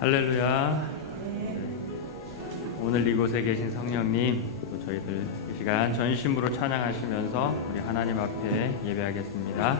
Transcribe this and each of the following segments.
할렐루야. 오늘 이곳에 계신 성령님, 또 저희들 이 시간 전심으로 찬양하시면서 우리 하나님 앞에 예배하겠습니다.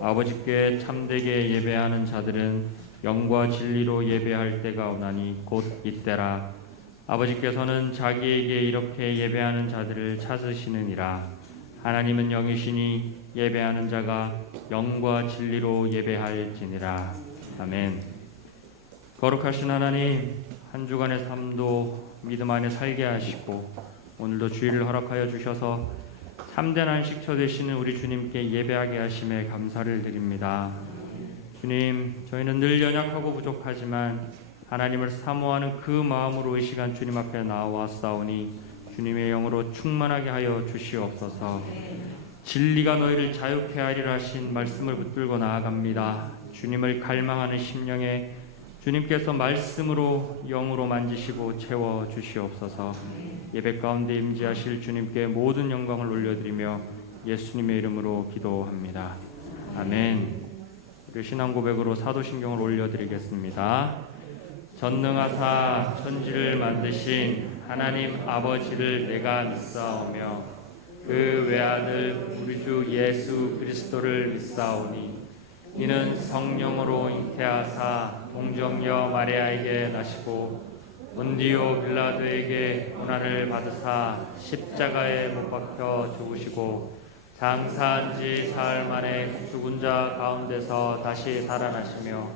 아버지께 참되게 예배하는 자들은 영과 진리로 예배할 때가 오나니 곧 이때라. 아버지께서는 자기에게 이렇게 예배하는 자들을 찾으시느니라. 하나님은 영이시니 예배하는 자가 영과 진리로 예배할지니라. 아멘. 거룩하신 하나님, 한 주간의 삶도 믿음 안에 살게 하시고 오늘도 주일을 허락하여 주셔서 참된 안식처 되시는 우리 주님께 예배하게 하심에 감사를 드립니다. 주님, 저희는 늘 연약하고 부족하지만 하나님을 사모하는 그 마음으로 이 시간 주님 앞에 나와싸우니 주님의 영으로 충만하게 하여 주시옵소서. 진리가 너희를 자유케 하리라 하신 말씀을 붙들고 나아갑니다. 주님을 갈망하는 심령에 주님께서 말씀으로 영으로 만지시고 채워 주시옵소서. 예배 가운데 임재하실 주님께 모든 영광을 올려드리며 예수님의 이름으로 기도합니다. 아멘. 우리 신앙 고백으로 사도신경을 올려드리겠습니다. 전능하사 천지를 만드신 하나님 아버지를 내가 믿사오며 그 외아들 우리 주 예수 그리스도를 믿사오니 이는 성령으로 잉태하사 동정녀 마리아에게 나시고 본디오 빌라도에게 고난을 받으사 십자가에 못 박혀 죽으시고 장사한 지 사흘 만에 죽은 자 가운데서 다시 살아나시며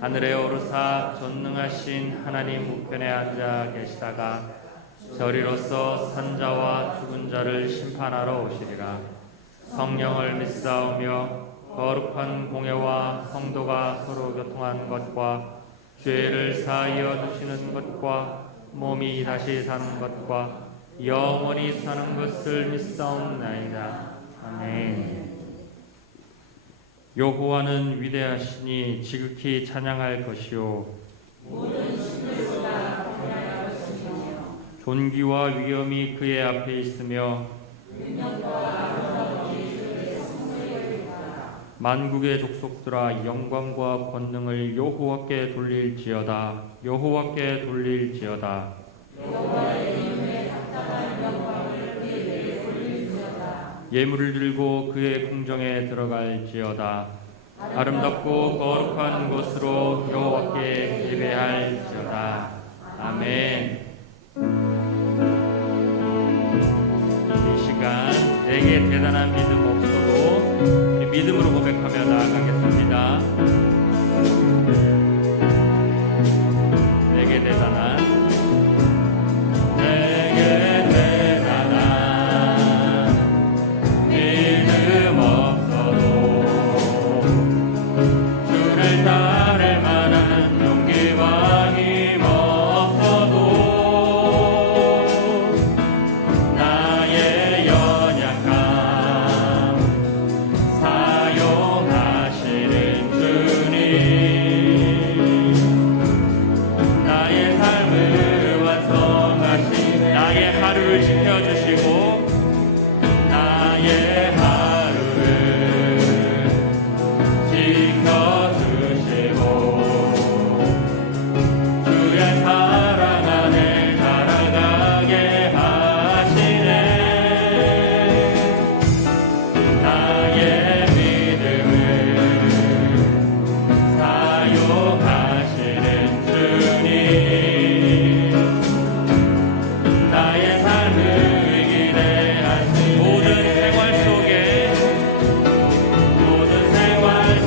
하늘에 오르사 전능하신 하나님 우편에 앉아 계시다가 저리로서 산자와 죽은 자를 심판하러 오시리라. 성령을 믿사오며 거룩한 공예와 성도가 서로 교통한 것과 죄를 사하여 주시는 것과 몸이 다시 사는 것과 영원히 사는 것을 믿사옵나이다. 아멘. 여호와는 위대하시니 지극히 찬양할 것이요 존귀와 위엄이 그의 앞에 있으며 만국의 족속들아 영광과 권능을 여호와께 돌릴지어다. 여호와께 돌릴지어다. 예물을 들고 그의 궁정에 들어갈지어다. 아름답고 거룩한 것으로 여호와께 예배할지어다. 아멘. 이 시간 내게 대단한 믿음 없어도 우리 믿음으로 고백하며 나아가겠습니다. 내게 대단한 믿음 없어도 주를 따를 만한 용기와 힘 없어도 나의 연약함 사용하시는 주님, 나의 삶을 완성하시네. 나의 하루를 지켜주시고 나의 하루를 지켜주시고 주의 사랑 안에 살아가게 하시네. 나의 믿음을 사용하시는 주님, 나의 삶을 기대하시네. 모든 생활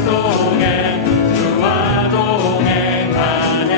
속에 주와 동행하네.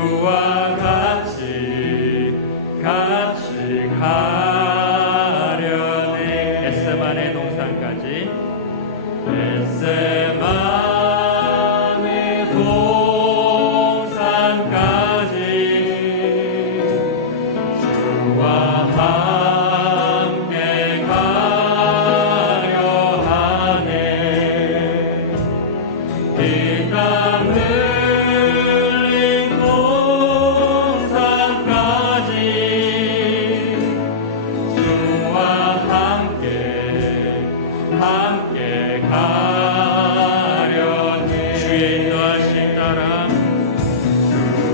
주와 같이 가려네. 겟세마네 동산까지. 겟세마네 동산까지 주와 함께 가려 하네. 피땀 흘린 동산까지 주와 함께 가려네. 주의 인도하심 따라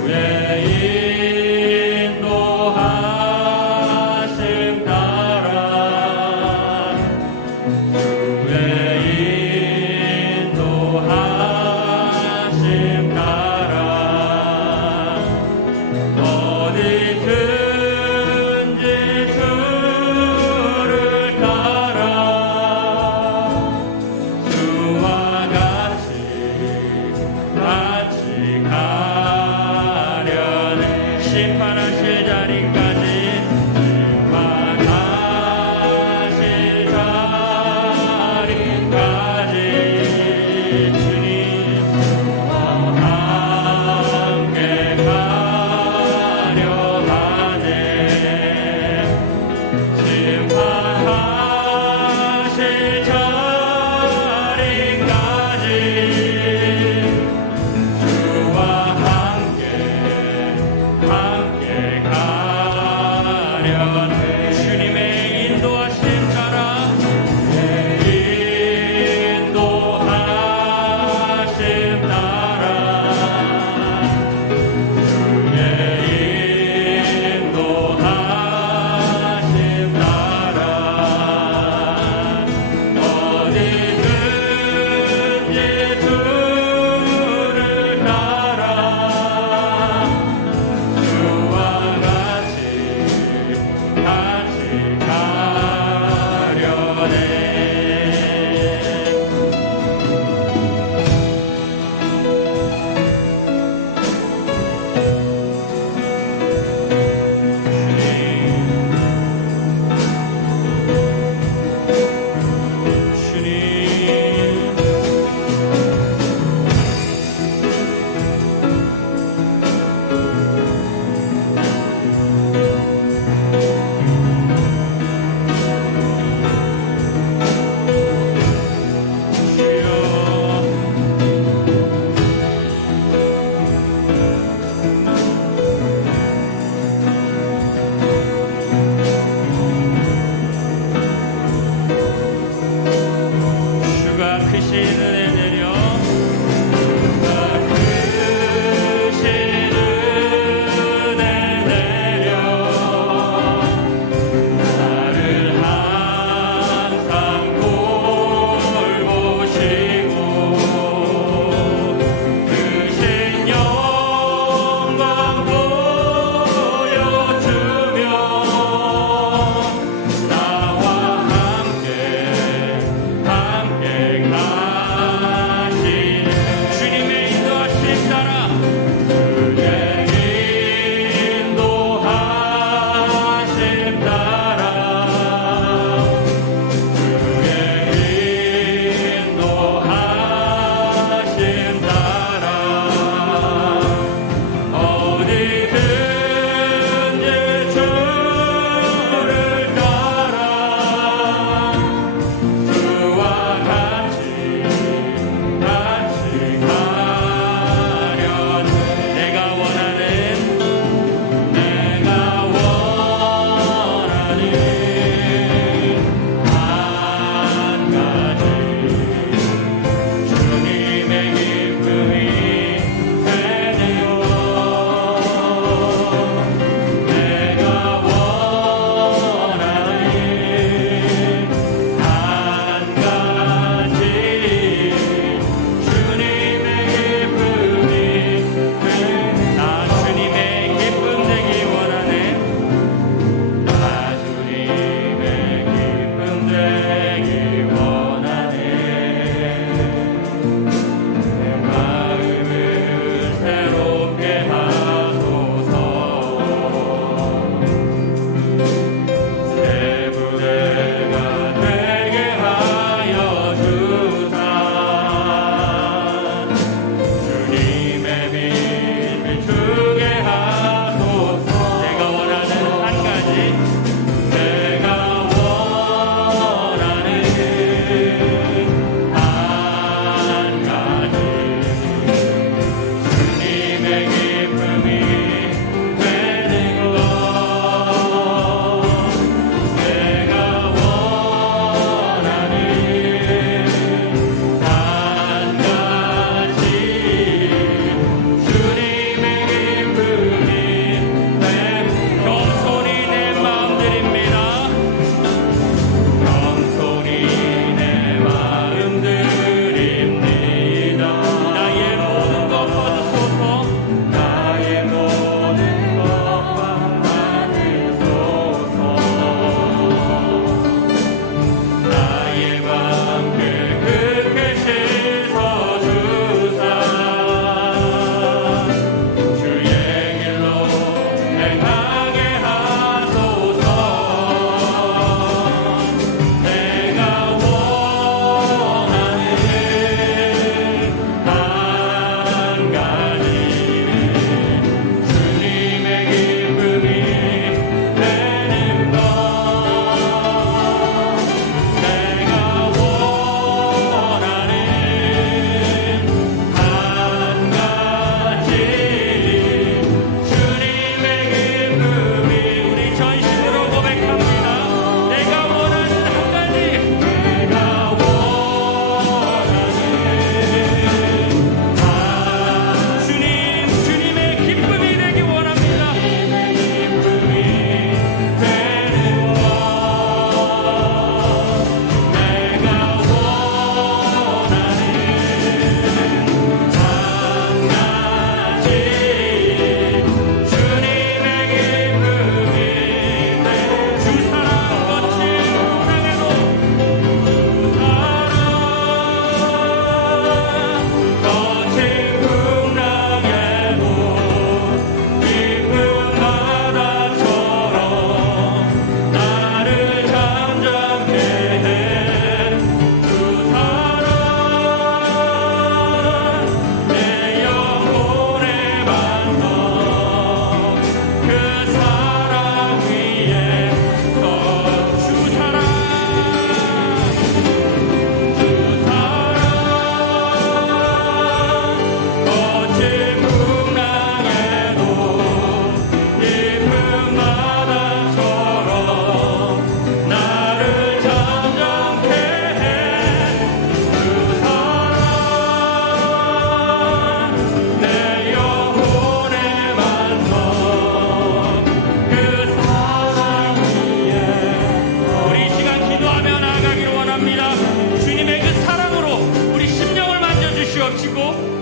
주의 인도하심 따라 주의 인도하심 따라 어디든지 주를 따라 주와 같이 가려네. 심판하실 자리까지 주님 함께 가려 하네. 심판하실 자리까지 주와 함께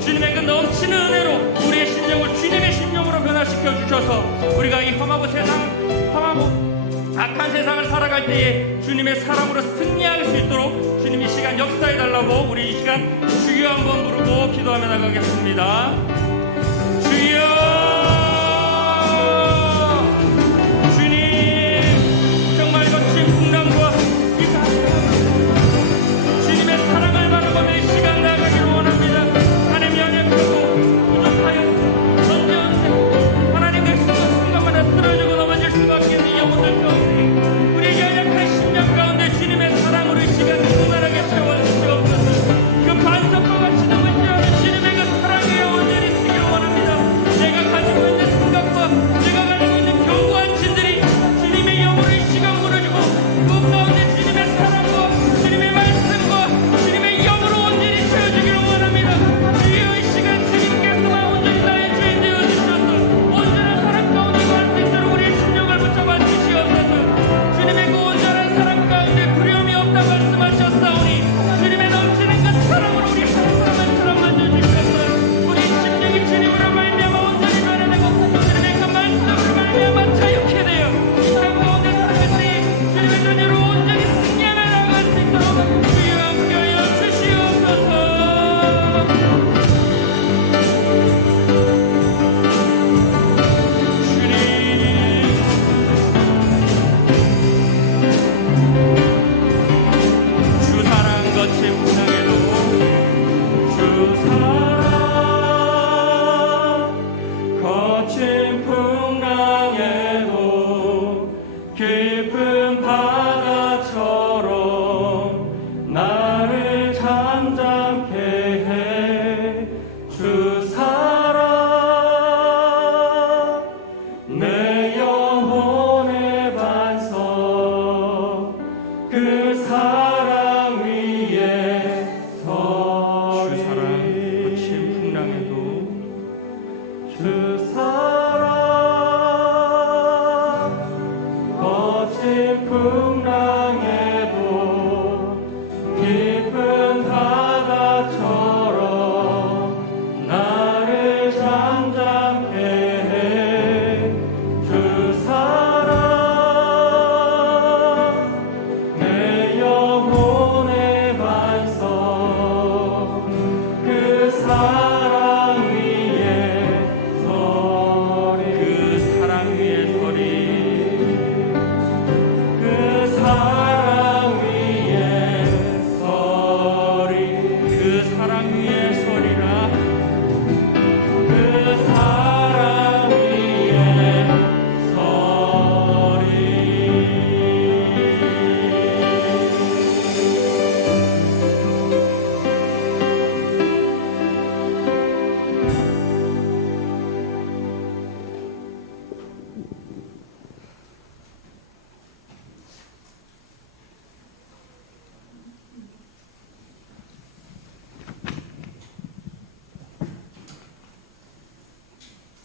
주님의 그 넘치는 은혜로 우리의 심령을 주님의 심령으로 변화시켜 주셔서 우리가 이 험하고 악한 세상을 살아갈 때에 주님의 사랑으로 승리할 수 있도록 주님 이 시간 역사해 달라고 우리 이 시간 주여 한번 부르고 기도하며 나가겠습니다. 주여,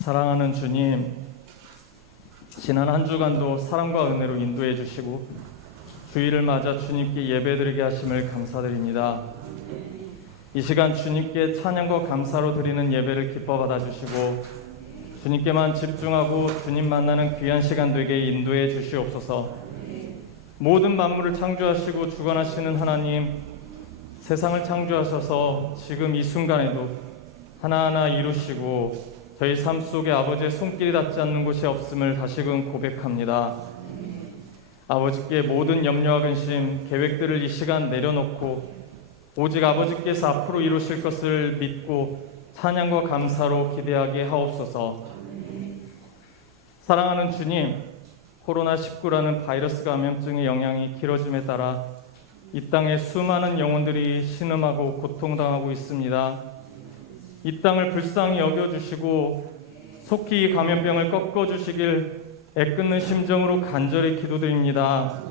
사랑하는 주님, 지난 한 주간도 사랑과 은혜로 인도해 주시고 주일을 맞아 주님께 예배드리게 하심을 감사드립니다. 이 시간 주님께 찬양과 감사로 드리는 예배를 기뻐 받아주시고 주님께만 집중하고 주님 만나는 귀한 시간 되게 인도해 주시옵소서. 모든 만물을 창조하시고 주관하시는 하나님, 세상을 창조하셔서 지금 이 순간에도 하나하나 이루시고 저희 삶 속에 아버지의 손길이 닿지 않는 곳이 없음을 다시금 고백합니다. 아버지께 모든 염려와 근심, 계획들을 이 시간 내려놓고 오직 아버지께서 앞으로 이루실 것을 믿고 찬양과 감사로 기대하게 하옵소서. 사랑하는 주님, 코로나19라는 바이러스 감염증의 영향이 길어짐에 따라 이 땅에 수많은 영혼들이 신음하고 고통당하고 있습니다. 이 땅을 불쌍히 여겨주시고 속히 이 감염병을 꺾어주시길 애끓는 심정으로 간절히 기도드립니다.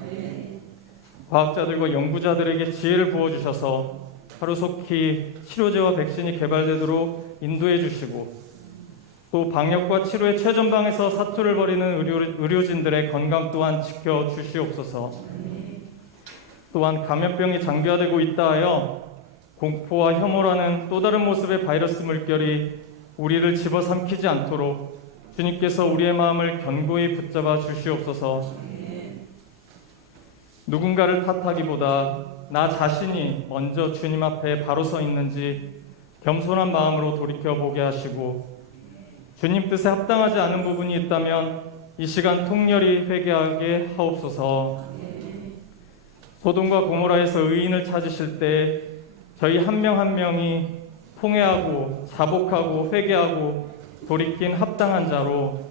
과학자들과 연구자들에게 지혜를 부어주셔서 하루속히 치료제와 백신이 개발되도록 인도해 주시고 또 방역과 치료의 최전방에서 사투를 벌이는 의료진들의 건강 또한 지켜주시옵소서. 또한 감염병이 장기화되고 있다 하여 공포와 혐오라는 또 다른 모습의 바이러스 물결이 우리를 집어삼키지 않도록 주님께서 우리의 마음을 견고히 붙잡아 주시옵소서. 누군가를 탓하기보다 나 자신이 먼저 주님 앞에 바로 서 있는지 겸손한 마음으로 돌이켜보게 하시고 주님 뜻에 합당하지 않은 부분이 있다면 이 시간 통렬히 회개하게 하옵소서. 소돔과 고모라에서 의인을 찾으실 때 저희 한 명 한 명이 통회하고 자복하고 회개하고 돌이킨 합당한 자로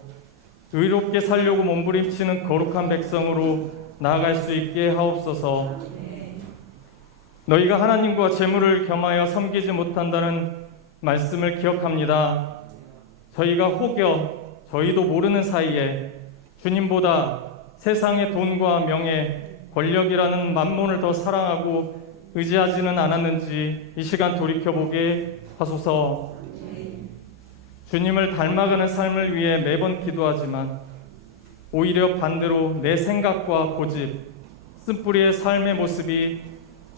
의롭게 살려고 몸부림치는 거룩한 백성으로 나아갈 수 있게 하옵소서. 너희가 하나님과 재물을 겸하여 섬기지 못한다는 말씀을 기억합니다. 저희가 혹여 저희도 모르는 사이에 주님보다 세상의 돈과 명예, 권력이라는 만몬을 더 사랑하고 의지하지는 않았는지 이 시간 돌이켜보게 하소서. 주님을 닮아가는 삶을 위해 매번 기도하지만 오히려 반대로 내 생각과 고집, 쓴뿌리의 삶의 모습이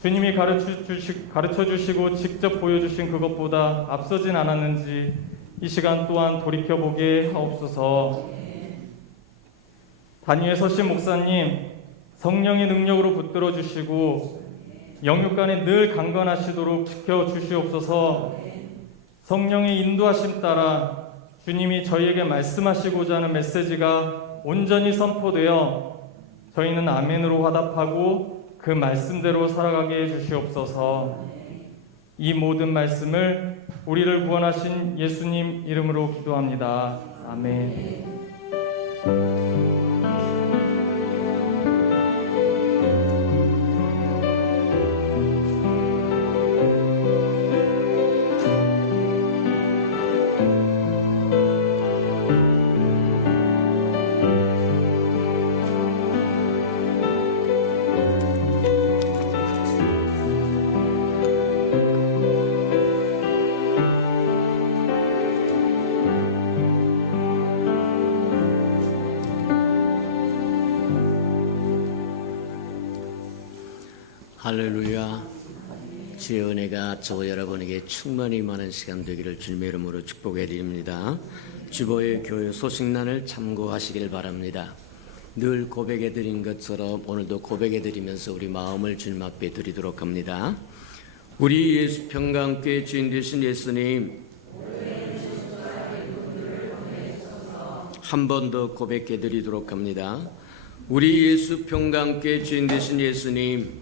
주님이 가르쳐 주시고 직접 보여주신 그것보다 앞서진 않았는지 이 시간 또한 돌이켜보게 하옵소서. 단위에 서신 목사님, 성령의 능력으로 붙들어 주시고 영육간에 늘 강건하시도록 지켜주시옵소서. 성령의 인도하심 따라 주님이 저희에게 말씀하시고자 하는 메시지가 온전히 선포되어 저희는 아멘으로 화답하고 그 말씀대로 살아가게 해주시옵소서. 이 모든 말씀을 우리를 구원하신 예수님 이름으로 기도합니다. 아멘. 할렐루야. 주의 은혜가 저 여러분에게 충만히 임하는 시간 되기를 주님의 이름으로 축복해 드립니다. 주보의 교회 소식란을 참고하시길 바랍니다. 늘 고백해 드린 것처럼 오늘도 고백해 드리면서 우리 마음을 주님 앞에 드리도록 합니다. 우리 예수 평강교회 주인 되신 예수님, 한 번 더 고백해 드리도록 합니다. 우리 예수 평강교회 주인 되신 예수님,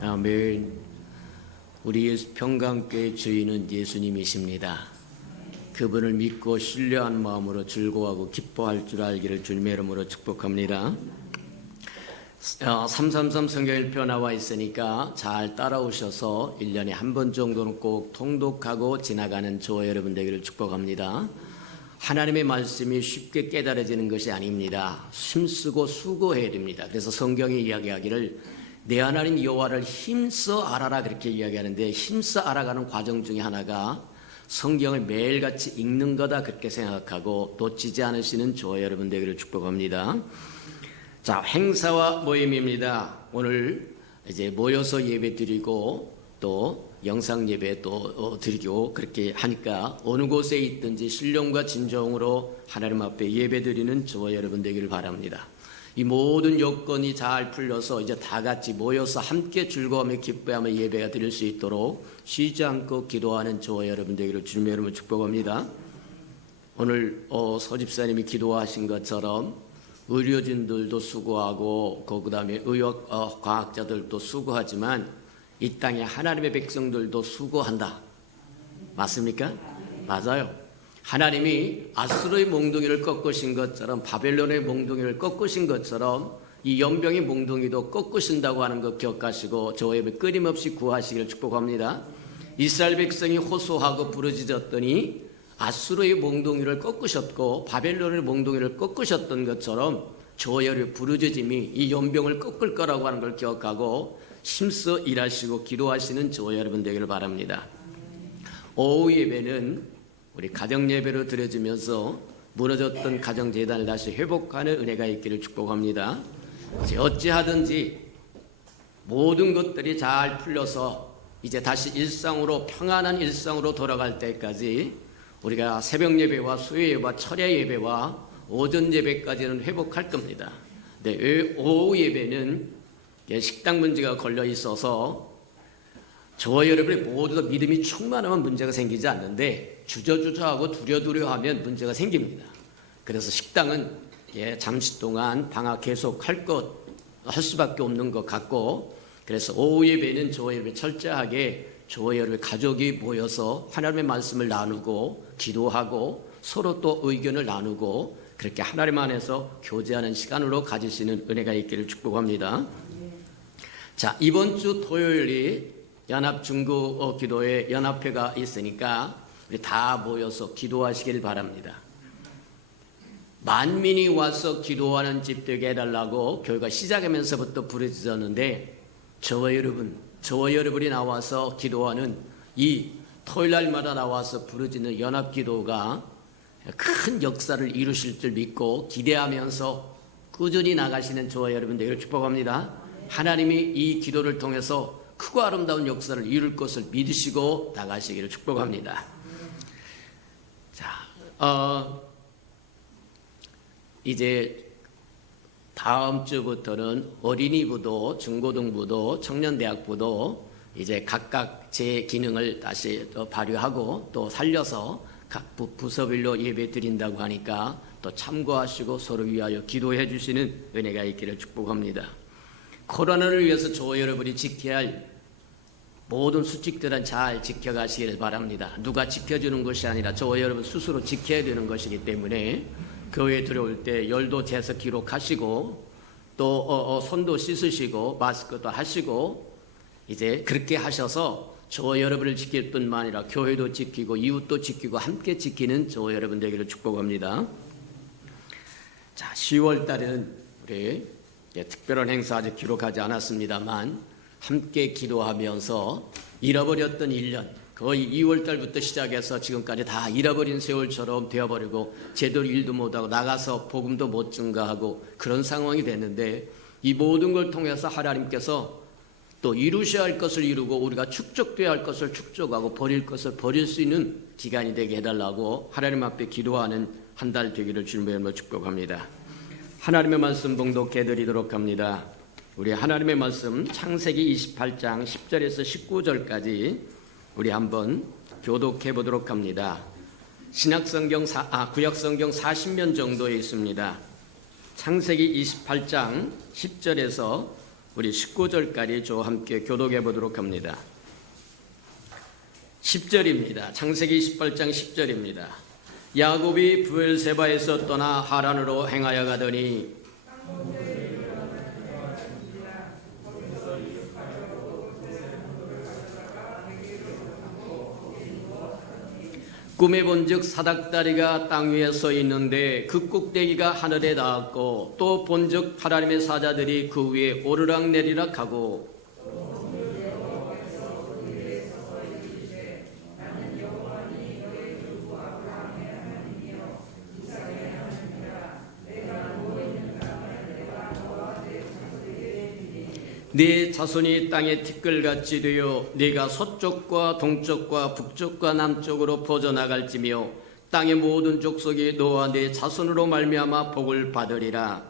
아멘. 우리 예수 평강교회 주인은 예수님이십니다. 그분을 믿고 신뢰한 마음으로 즐거워하고 기뻐할 줄 알기를 주님의 이름으로 축복합니다. 333 성경일표 나와 있으니까 잘 따라오셔서 1년에 한 번 정도는 꼭 통독하고 지나가는 저와 여러분 되기를 축복합니다. 하나님의 말씀이 쉽게 깨달아지는 것이 아닙니다. 힘쓰고 수고해야 됩니다. 그래서 성경이 이야기하기를 내 하나님 여호와를 힘써 알아라 그렇게 이야기하는데, 힘써 알아가는 과정 중에 하나가 성경을 매일같이 읽는 거다 그렇게 생각하고 놓치지 않으시는 저와 여러분 되기를 축복합니다. 자, 행사와 모임입니다. 오늘 이제 모여서 예배 드리고 또 영상 예배 또 드리고 그렇게 하니까 어느 곳에 있든지 신령과 진정으로 하나님 앞에 예배 드리는 저와 여러분 되기를 바랍니다. 이 모든 여건이 잘 풀려서 이제 다 같이 모여서 함께 즐거움에 기뻐하며 예배가 드릴 수 있도록 쉬지 않고 기도하는 저와 여러분 되기를 주님의 이름으로 축복합니다. 오늘 서집사님이 기도하신 것처럼 의료진들도 수고하고 그 다음에 의학 과학자들도 수고하지만 이 땅에 하나님의 백성들도 수고한다. 맞습니까? 맞아요. 하나님이 아수르의 몽둥이를 꺾으신 것처럼, 바벨론의 몽둥이를 꺾으신 것처럼 이 연병의 몽둥이도 꺾으신다고 하는 것 기억하시고 저의 끊임없이 구하시기를 축복합니다. 이스라엘 백성이 호소하고 부르짖었더니 아수르의 몽둥이를 꺾으셨고 바벨론의 몽둥이를 꺾으셨던 것처럼 저와 여러분의 부르짖음이 이 연병을 꺾을 거라고 하는 걸 기억하고 힘써 일하시고 기도하시는 저와 여러분 되기를 바랍니다. 오후 예배는 우리 가정 예배로 드려지면서 무너졌던 가정 재단을 다시 회복하는 은혜가 있기를 축복합니다. 어찌하든지 모든 것들이 잘 풀려서 이제 다시 일상으로, 평안한 일상으로 돌아갈 때까지 우리가 새벽 예배와 수요 예배와 철야 예배와 오전 예배까지는 회복할 겁니다. 근데 오후 예배는 식당 문제가 걸려 있어서 저와 여러분이 모두 다 믿음이 충만하면 문제가 생기지 않는데 주저주저하고 두려두려하면 문제가 생깁니다. 그래서 식당은 잠시 동안 방학 계속 할 수밖에 없는 것 같고, 그래서 오후 예배는 저와 여러분이 철저하게 저와 여러분의 가족이 모여서 하나님의 말씀을 나누고 기도하고 서로 또 의견을 나누고 그렇게 하나님 안에서 교제하는 시간으로 가지시는 은혜가 있기를 축복합니다. 자, 이번 주 토요일이 연합중고 기도회 연합회가 있으니까 우리 다 모여서 기도하시길 바랍니다. 만민이 와서 기도하는 집 되게 해달라고 교회가 시작하면서부터 부르짖었는데 저와 여러분이 나와서 기도하는 이 토요일날마다 나와서 부르짖는 연합기도가 큰 역사를 이루실 줄 믿고 기대하면서 꾸준히 나가시는 저와 여러분 되기를 축복합니다. 하나님이 이 기도를 통해서 크고 아름다운 역사를 이룰 것을 믿으시고 나가시기를 축복합니다. 자, 이제 다음 주부터는 어린이부도, 중고등부도, 청년대학부도 이제 각각 제 기능을 다시 또 발휘하고 또 살려서 각 부서별로 예배 드린다고 하니까 또 참고하시고 서로 위하여 기도해 주시는 은혜가 있기를 축복합니다. 코로나를 위해서 저와 여러분이 지켜야 할 모든 수칙들은 잘 지켜가시길 바랍니다. 누가 지켜주는 것이 아니라 저와 여러분 스스로 지켜야 되는 것이기 때문에 교회에 들어올 때 열도 재서 기록하시고 또 손도 씻으시고 마스크도 하시고 이제 그렇게 하셔서 저와 여러분을 지킬 뿐만 아니라 교회도 지키고 이웃도 지키고 함께 지키는 저와 여러분 되기를 축복합니다. 자, 10월 달에는 우리 특별한 행사 아직 기록하지 않았습니다만 함께 기도하면서 잃어버렸던 1년, 거의 2월 달부터 시작해서 지금까지 다 잃어버린 세월처럼 되어버리고 제대로 일도 못하고 나가서 복음도 못 증가하고 그런 상황이 됐는데 이 모든 걸 통해서 하나님께서 또 이루셔야 할 것을 이루고 우리가 축적돼야 할 것을 축적하고 버릴 것을 버릴 수 있는 기간이 되게 해달라고 하나님 앞에 기도하는 한 달 되기를 주님의 축복합니다. 하나님의 말씀 봉독해 드리도록 합니다. 우리 하나님의 말씀 창세기 28장 10절에서 19절까지 우리 한번 교독해 보도록 합니다. 구약성경 40면 정도에 있습니다. 창세기 28장 10절에서 우리 19절까지 저와 함께 교독해 보도록 합니다. 10절입니다. 창세기 28장 10절입니다. 야곱이 브엘세바에서 떠나 하란으로 행하여 가더니 꿈에 본즉 사닥다리가 땅 위에 서 있는데 그 꼭대기가 하늘에 닿았고 또 본즉 하나님의 사자들이 그 위에 오르락내리락 하고 네 자손이 땅에 티끌같이 되어 네가 서쪽과 동쪽과 북쪽과 남쪽으로 퍼져나갈지며 땅의 모든 족속이 너와 네 자손으로 말미암아 복을 받으리라.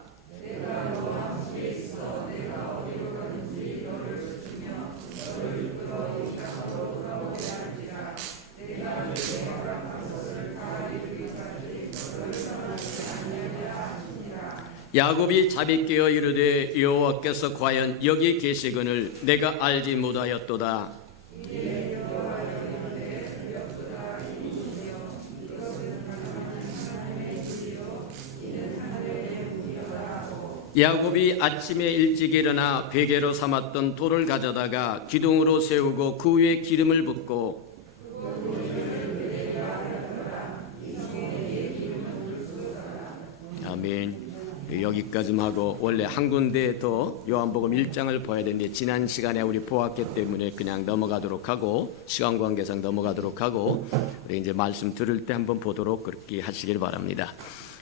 야곱이 잠이 깨어 이르되 여호와께서 과연 여기 계시거늘 내가 알지 못하였도다. 야곱이 아침에 일찍 일어나 베개로 삼았던 돌을 가져다가 기둥으로 세우고 그 위에 기름을 붓고 아멘. 여기까지만 하고 원래 한 군데 더 요한복음 1장을 봐야 되는데 지난 시간에 우리 보았기 때문에 그냥 넘어가도록 하고 시간 관계상 넘어가도록 하고 우리 이제 말씀 들을 때 한번 보도록 그렇게 하시길 바랍니다.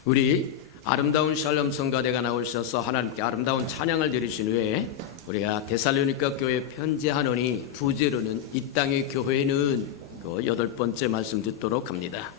우리 아름다운 샬롬 성가대가 나오셔서 하나님께 아름다운 찬양을 드리신 후에 우리가 데살로니가 교회 편지하노니 부제로는 이 땅의 교회는 그 8번째 말씀 듣도록 합니다.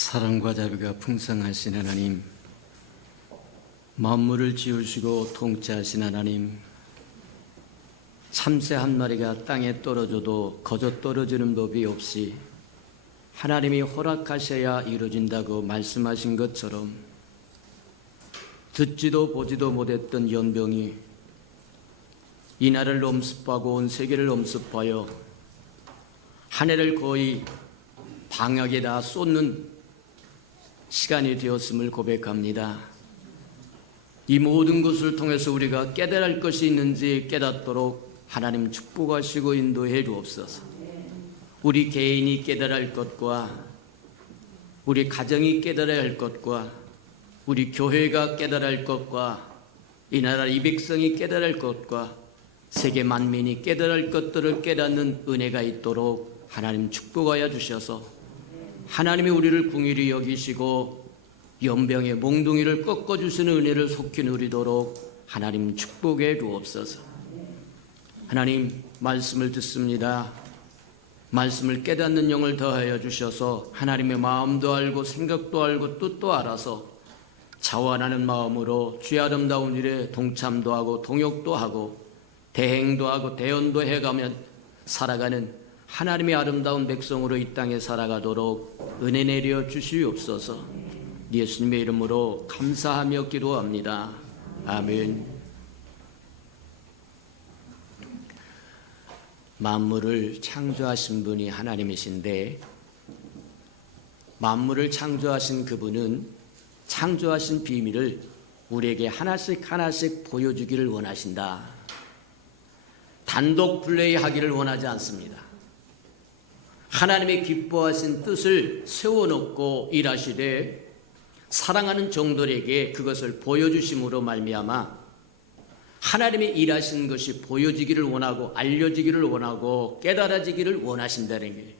사랑과 자비가 풍성하신 하나님, 만물을 지으시고 통치하신 하나님, 참새 한 마리가 땅에 떨어져도 거저 떨어지는 법이 없이 하나님이 허락하셔야 이루어진다고 말씀하신 것처럼 듣지도 보지도 못했던 연병이 이 나라를 엄습하고 온 세계를 엄습하여 한 해를 거의 방역에다 쏟는 시간이 되었음을 고백합니다. 이 모든 것을 통해서 우리가 깨달을 것이 있는지 깨닫도록 하나님 축복하시고 인도해 주옵소서. 우리 개인이 깨달아야 할 것과 우리 가정이 깨달아야 할 것과 우리 교회가 깨달아야 할 것과 이 나라 이 백성이 깨달아야 할 것과 세계 만민이 깨달아야 할 것들을 깨닫는 은혜가 있도록 하나님 축복하여 주셔서 하나님이 우리를 긍휼히 여기시고 연병의 몽둥이를 꺾어주시는 은혜를 속히 누리도록 하나님 축복해 주옵소서. 하나님 말씀을 듣습니다. 말씀을 깨닫는 영을 더하여 주셔서 하나님의 마음도 알고 생각도 알고 뜻도 알아서 자원하는 마음으로 주의 아름다운 일에 동참도 하고 동역도 하고 대행도 하고 대언도 해가면 살아가는 하나님의 아름다운 백성으로 이 땅에 살아가도록 은혜 내려 주시옵소서. 예수님의 이름으로 감사하며 기도합니다. 아멘. 만물을 창조하신 분이 하나님이신데 만물을 창조하신 그분은 창조하신 비밀을 우리에게 하나씩 하나씩 보여주기를 원하신다. 단독 플레이하기를 원하지 않습니다. 하나님의 기뻐하신 뜻을 세워놓고 일하시되 사랑하는 종들에게 그것을 보여주심으로 말미암아 하나님의 일하신 것이 보여지기를 원하고 알려지기를 원하고 깨달아지기를 원하신다는 거예요.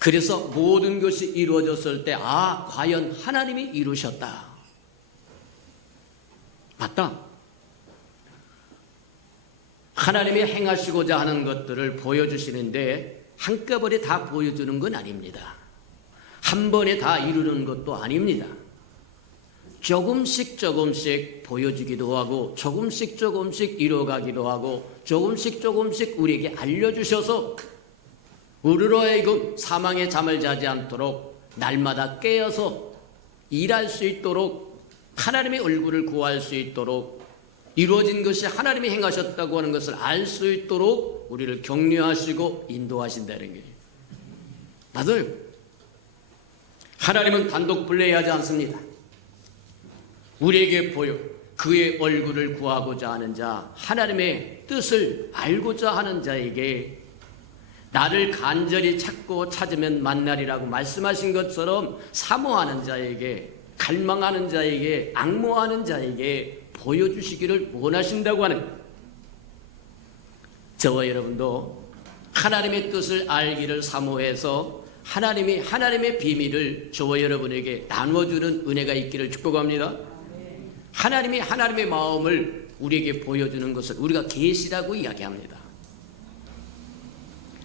그래서 모든 것이 이루어졌을 때 과연 하나님이 이루셨다. 맞다. 하나님이 행하시고자 하는 것들을 보여주시는데 한꺼번에 다 보여주는 건 아닙니다. 한 번에 다 이루는 것도 아닙니다. 조금씩 보여주기도 하고 조금씩 이뤄가기도 하고 조금씩 우리에게 알려주셔서 우리로 하여금 사망의 잠을 자지 않도록 날마다 깨어서 일할 수 있도록 하나님의 얼굴을 구할 수 있도록 이루어진 것이 하나님이 행하셨다고 하는 것을 알 수 있도록 우리를 격려하시고 인도하신다는 거예요. 맞아요. 하나님은 단독 플레이하지 않습니다. 우리에게 보여 그의 얼굴을 구하고자 하는 자, 하나님의 뜻을 알고자 하는 자에게 나를 간절히 찾고 찾으면 만나리라고 말씀하신 것처럼 사모하는 자에게, 갈망하는 자에게, 앙모하는 자에게 보여주시기를 원하신다고 하는, 저와 여러분도 하나님의 뜻을 알기를 사모해서 하나님의 비밀을 저와 여러분에게 나눠주는 은혜가 있기를 축복합니다. 하나님이 하나님의 마음을 우리에게 보여주는 것을 우리가 계시라고 이야기합니다.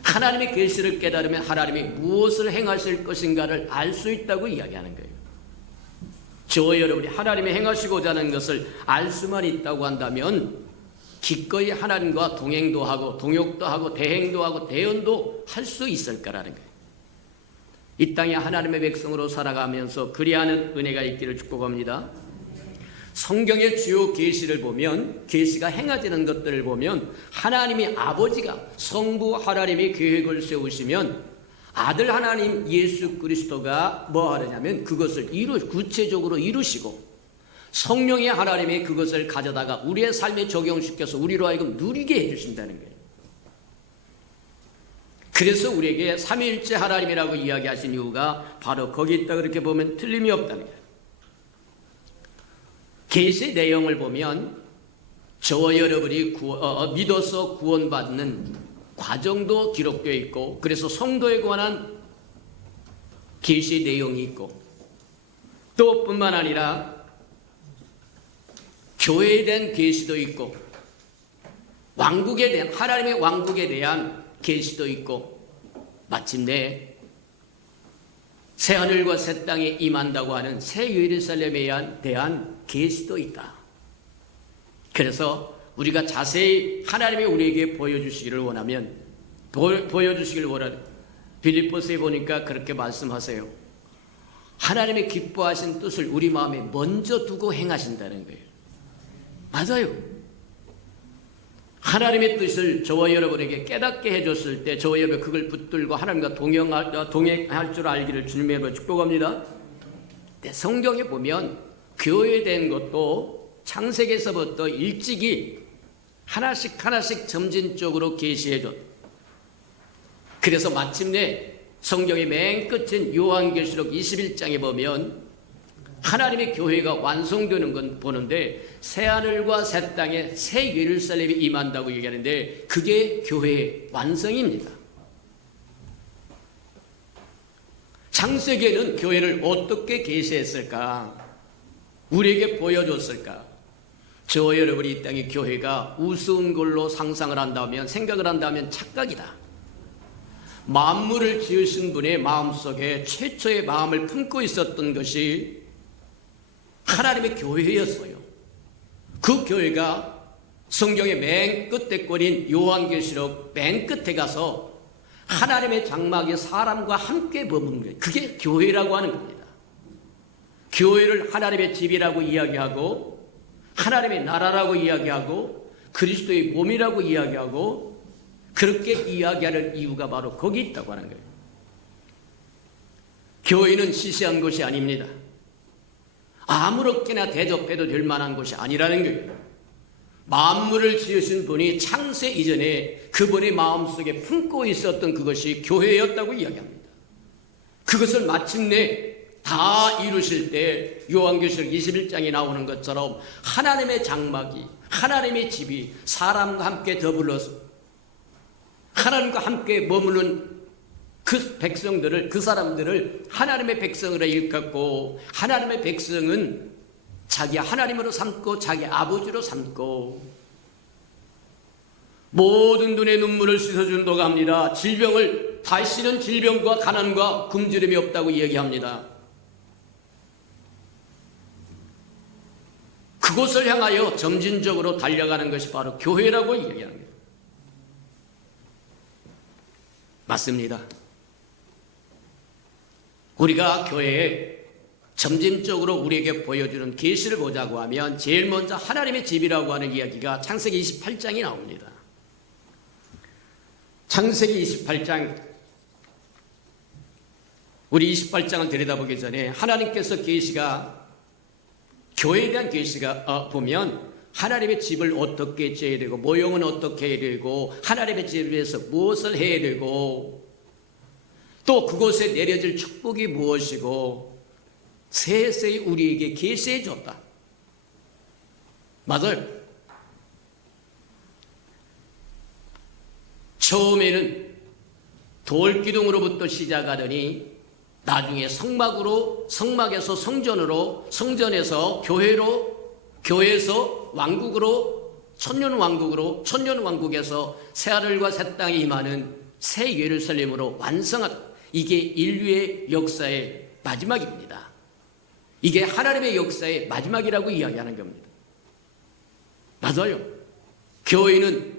하나님의 계시를 깨달으면 하나님이 무엇을 행하실 것인가를 알 수 있다고 이야기하는 거예요. 저와 여러분이 하나님이 행하시고자 하는 것을 알 수만 있다고 한다면 기꺼이 하나님과 동행도 하고 동역도 하고 대행도 하고 대언도 할 수 있을 거라는 거예요. 이 땅에 하나님의 백성으로 살아가면서 그리하는 은혜가 있기를 축복합니다. 성경의 주요 계시를 보면, 계시가 행해지는 것들을 보면 하나님이 아버지가, 성부 하나님이 계획을 세우시면 아들 하나님 예수 그리스도가 뭐 하느냐면 그것을 구체적으로 이루시고 성령의 하나님이 그것을 가져다가 우리의 삶에 적용시켜서 우리로 하여금 누리게 해주신다는 거예요. 그래서 우리에게 삼위일체 하나님이라고 이야기하신 이유가 바로 거기 있다 그렇게 보면 틀림이 없다는 거예요. 계시 내용을 보면 저와 여러분이 믿어서 구원받는 과정도 기록되어 있고, 그래서 성도에 관한 계시 내용이 있고, 또 뿐만 아니라 교회에 대한 계시도 있고, 왕국에 대한, 하나님의 왕국에 대한 계시도 있고, 마침내 새 하늘과 새 땅에 임한다고 하는 새 예루살렘에 대한 계시도 있다. 그래서 우리가 자세히 하나님이 우리에게 보여주시기를 원하면 빌립보서에 보니까 그렇게 말씀하세요. 하나님의 기뻐하신 뜻을 우리 마음에 먼저 두고 행하신다는 거예요. 맞아요. 하나님의 뜻을 저와 여러분에게 깨닫게 해줬을 때 저와 여러분 그걸 붙들고 하나님과 동행할 줄 알기를 주님의 이름으로 축복합니다. 근데 성경에 보면 교회에 대한 것도 창세기에서부터 일찍이 하나씩 점진적으로 계시해줬다. 그래서 마침내 성경의 맨 끝인 요한계시록 21장에 보면 하나님의 교회가 완성되는 건 보는데 새하늘과 새 땅에 새 예루살렘이 임한다고 얘기하는데 그게 교회의 완성입니다. 창세기에는 교회를 어떻게 계시했을까? 우리에게 보여줬을까? 저와 여러분이 이 땅의 교회가 우스운 걸로 상상을 한다면, 생각을 한다면 착각이다. 만물을 지으신 분의 마음속에 최초의 마음을 품고 있었던 것이 하나님의 교회였어요. 그 교회가 성경의 맨 끝에 꼴인 요한계시록 맨 끝에 가서 하나님의 장막이 사람과 함께 머무는 거예요. 그게 교회라고 하는 겁니다. 교회를 하나님의 집이라고 이야기하고 하나님의 나라라고 이야기하고 그리스도의 몸이라고 이야기하고 그렇게 이야기하는 이유가 바로 거기 있다고 하는 거예요. 교회는 시시한 것이 아닙니다. 아무렇게나 대접해도 될 만한 것이 아니라는 거예요. 만물을 지으신 분이 창세 이전에 그분의 마음속에 품고 있었던 그것이 교회였다고 이야기합니다. 그것을 마침내 다 이루실 때 요한계시록 21장에 나오는 것처럼 하나님의 장막이, 하나님의 집이 사람과 함께 더불어서 하나님과 함께 머무는 그 백성들을, 그 사람들을 하나님의 백성으로 일컫고 하나님의 백성은 자기 하나님으로 삼고 자기 아버지로 삼고 모든 눈의 눈물을 씻어준다고 합니다. 질병을 다시는 질병과 가난과 굶주림이 없다고 얘기합니다. 그곳을 향하여 점진적으로 달려가는 것이 바로 교회라고 얘기하는 거예요. 맞습니다. 우리가 교회에 점진적으로 우리에게 보여주는 계시를 보자고 하면 제일 먼저 하나님의 집이라고 하는 이야기가 창세기 28장이 나옵니다. 창세기 28장, 우리 28장을 들여다보기 전에 하나님께서 계시가 교회에 대한 계시가 보면 하나님의 집을 어떻게 지어야 되고 모형은 어떻게 해야 되고 하나님의 집을 위해서 무엇을 해야 되고 또 그곳에 내려질 축복이 무엇이고 세세히 우리에게 계시해 줬다. 맞아요. 처음에는 돌기둥으로부터 시작하더니 나중에 성막에서 성전으로, 성전에서 교회로, 교회에서 왕국으로, 천년왕국에서 새하늘과 새 땅에 임하는 새 예루살렘으로 완성하다. 이게 인류의 역사의 마지막입니다. 이게 하나님의 역사의 마지막이라고 이야기하는 겁니다. 맞아요. 교회는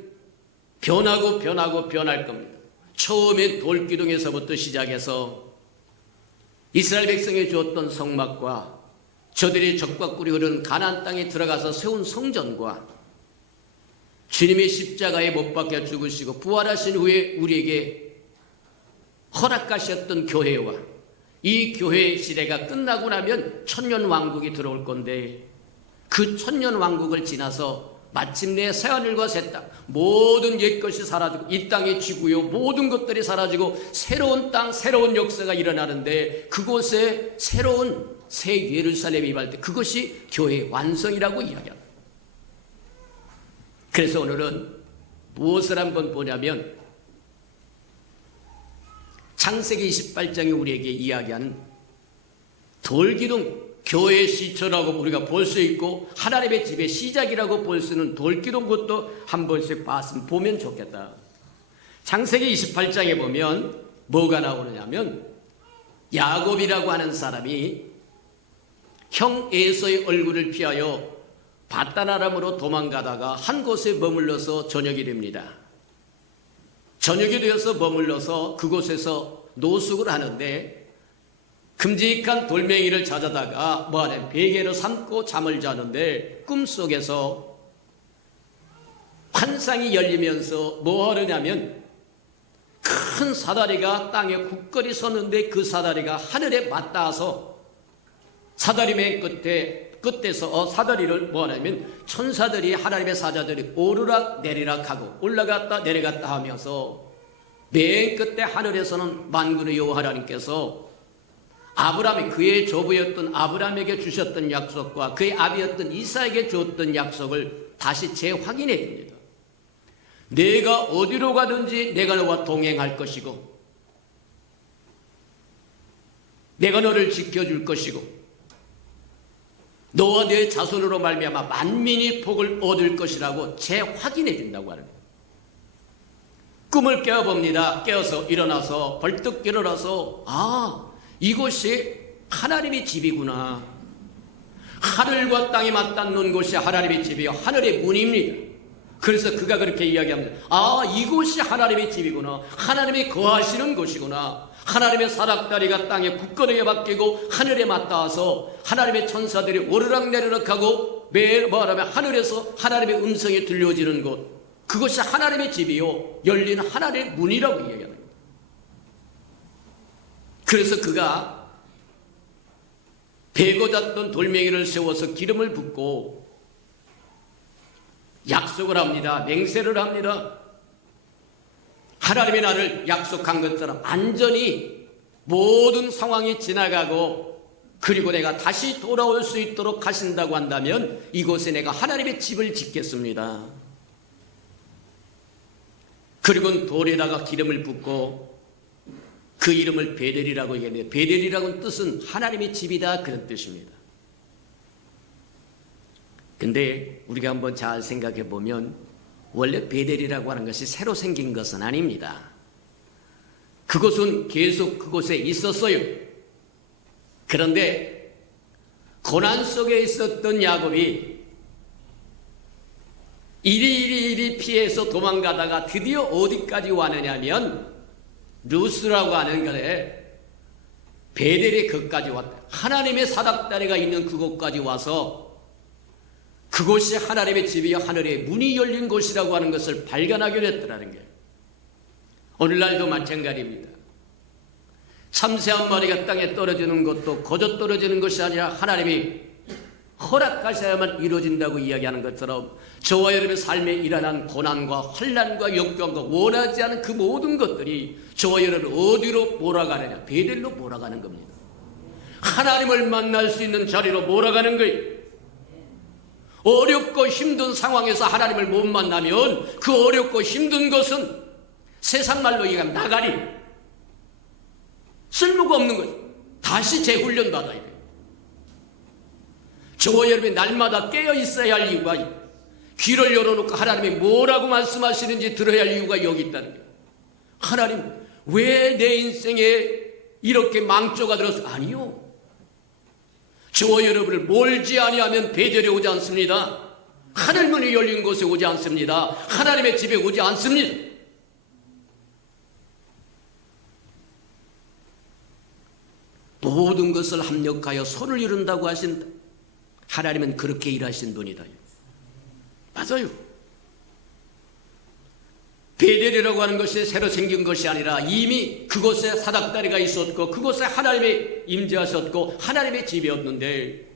변할 겁니다. 처음에 돌기둥에서부터 시작해서 이스라엘 백성에 주었던 성막과 저들이 적과 꿀이 흐르는 가나안 땅에 들어가서 세운 성전과 주님의 십자가에 못 박혀 죽으시고 부활하신 후에 우리에게 허락하셨던 교회와 이 교회 시대가 끝나고 나면 천년왕국이 들어올 건데 그 천년왕국을 지나서 마침내 새하늘과 새 땅, 모든 옛것이 사라지고 이 땅의 지구요 모든 것들이 사라지고 새로운 땅, 새로운 역사가 일어나는데 그곳에 새로운 새 예루살렘이 임할 때 그것이 교회의 완성이라고 이야기합니다. 그래서 오늘은 무엇을 한번 보냐면 창세기 28장이 우리에게 이야기하는 돌기둥, 교회의 시초라고 우리가 볼 수 있고 하나님의 집의 시작이라고 볼 수 있는 돌기둥 것도 한 번씩 보면 좋겠다. 창세기 28장에 보면 뭐가 나오느냐면 야곱이라고 하는 사람이 형 에서의 얼굴을 피하여 바단 아람으로 도망가다가 한 곳에 머물러서 저녁이 됩니다. 저녁이 되어서 머물러서 그곳에서 노숙을 하는데 큼직한 돌멩이를 찾아다가 뭐하냐 베개로 삼고 잠을 자는데 꿈속에서 환상이 열리면서 뭐 하느냐면 큰 사다리가 땅에 굳건히 섰는데 그 사다리가 하늘에 맞닿아서 사다리 맨 끝에서 사다리를 뭐 하냐면 천사들이 하나님의 사자들이 오르락 내리락 하고 올라갔다 내려갔다 하면서 맨 끝에 하늘에서는 만군의 여호와 하나님께서 아브라함이 그의 조부였던 아브라함에게 주셨던 약속과 그의 아비였던 이삭에게 주었던 약속을 다시 재확인해 줍니다. 내가 어디로 가든지 내가 너와 동행할 것이고 내가 너를 지켜줄 것이고 너와 내 자손으로 말미암아 만민이 복을 얻을 것이라고 재확인해 준다고 하는 거예요. 꿈을 깨어봅니다. 깨어서 일어나서 벌떡 일어나서 이곳이 하나님의 집이구나. 하늘과 땅이 맞닿는 곳이 하나님의 집이요 하늘의 문입니다. 그래서 그가 그렇게 이야기합니다. 이곳이 하나님의 집이구나. 하나님이 거하시는 곳이구나. 하나님의 사닥다리가 땅에 굳건하게 박히고 하늘에 맞닿아서 하나님의 천사들이 오르락내리락하고 매일 뭐하냐면 하늘에서 하나님의 음성이 들려지는 곳, 그것이 하나님의 집이요 열린 하나님의 문이라고 이야기합니다. 그래서 그가 베고 잤던 돌멩이를 세워서 기름을 붓고 약속을 합니다. 맹세를 합니다. 하나님이 나를 약속한 것처럼 안전히 모든 상황이 지나가고 그리고 내가 다시 돌아올 수 있도록 하신다고 한다면 이곳에 내가 하나님의 집을 짓겠습니다. 그리고 돌에다가 기름을 붓고 그 이름을 베델이라고 얘기했는데 베델이라는 뜻은 하나님의 집이다 그런 뜻입니다. 근데 우리가 한번 잘 생각해 보면 원래 베델이라고 하는 것이 새로 생긴 것은 아닙니다. 그곳은 계속 그곳에 있었어요. 그런데 고난 속에 있었던 야곱이 이리 피해서 도망가다가 드디어 어디까지 왔느냐면 루스라고 하는 거래 베델의 그까지 왔다. 하나님의 사닥다리가 있는 그곳까지 와서 그곳이 하나님의 집이요 하늘의 문이 열린 곳이라고 하는 것을 발견하게 됐더라는 거예요. 오늘날도 마찬가지입니다. 참새 한 마리가 땅에 떨어지는 것도 거저 떨어지는 것이 아니라 하나님이 허락하셔야만 이루어진다고 이야기하는 것처럼 저와 여러분의 삶에 일어난 고난과 환난과 역경과 원하지 않은 그 모든 것들이 저와 여러분을 어디로 몰아가느냐? 베델로 몰아가는 겁니다. 하나님을 만날 수 있는 자리로 몰아가는 거예요. 어렵고 힘든 상황에서 하나님을 못 만나면 그 어렵고 힘든 것은 세상 말로 얘기하면 나가리, 쓸모가 없는 거죠. 다시 재훈련 받아야 돼요. 저와 여러분이 날마다 깨어 있어야 할 이유가 귀를 열어놓고 하나님이 뭐라고 말씀하시는지 들어야 할 이유가 여기 있다는 거예요. 하나님 왜 내 인생에 이렇게 망조가 들어서 아니요. 저와 여러분을 몰지 아니하면 베델에 오지 않습니다. 하늘문이 열린 곳에 오지 않습니다. 하나님의 집에 오지 않습니다. 모든 것을 합력하여 손을 이룬다고 하신다. 하나님은 그렇게 일하신 분이다. 맞아요. 베델이라고 하는 것이 새로 생긴 것이 아니라 이미 그곳에 사닥다리가 있었고 그곳에 하나님이 임재하셨고 하나님의 집이었는데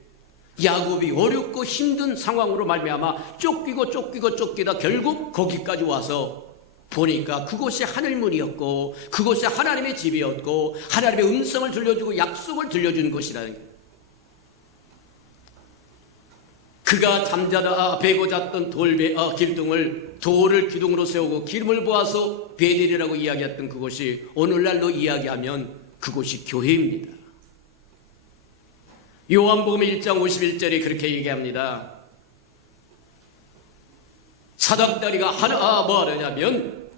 야곱이 어렵고 힘든 상황으로 말미암아 쫓기다 결국 거기까지 와서 보니까 그곳이 하늘문이었고 그곳이 하나님의 집이었고 하나님의 음성을 들려주고 약속을 들려준 곳이라는 거예요. 그가 잠자다 베고 잤던 길등을 돌을 기둥으로 세우고 기름을 부어서 베델이라고 이야기했던 그곳이 오늘날로 이야기하면 그곳이 교회입니다. 요한복음 1장 51절에 그렇게 얘기합니다. 사닥다리가 뭐 하냐면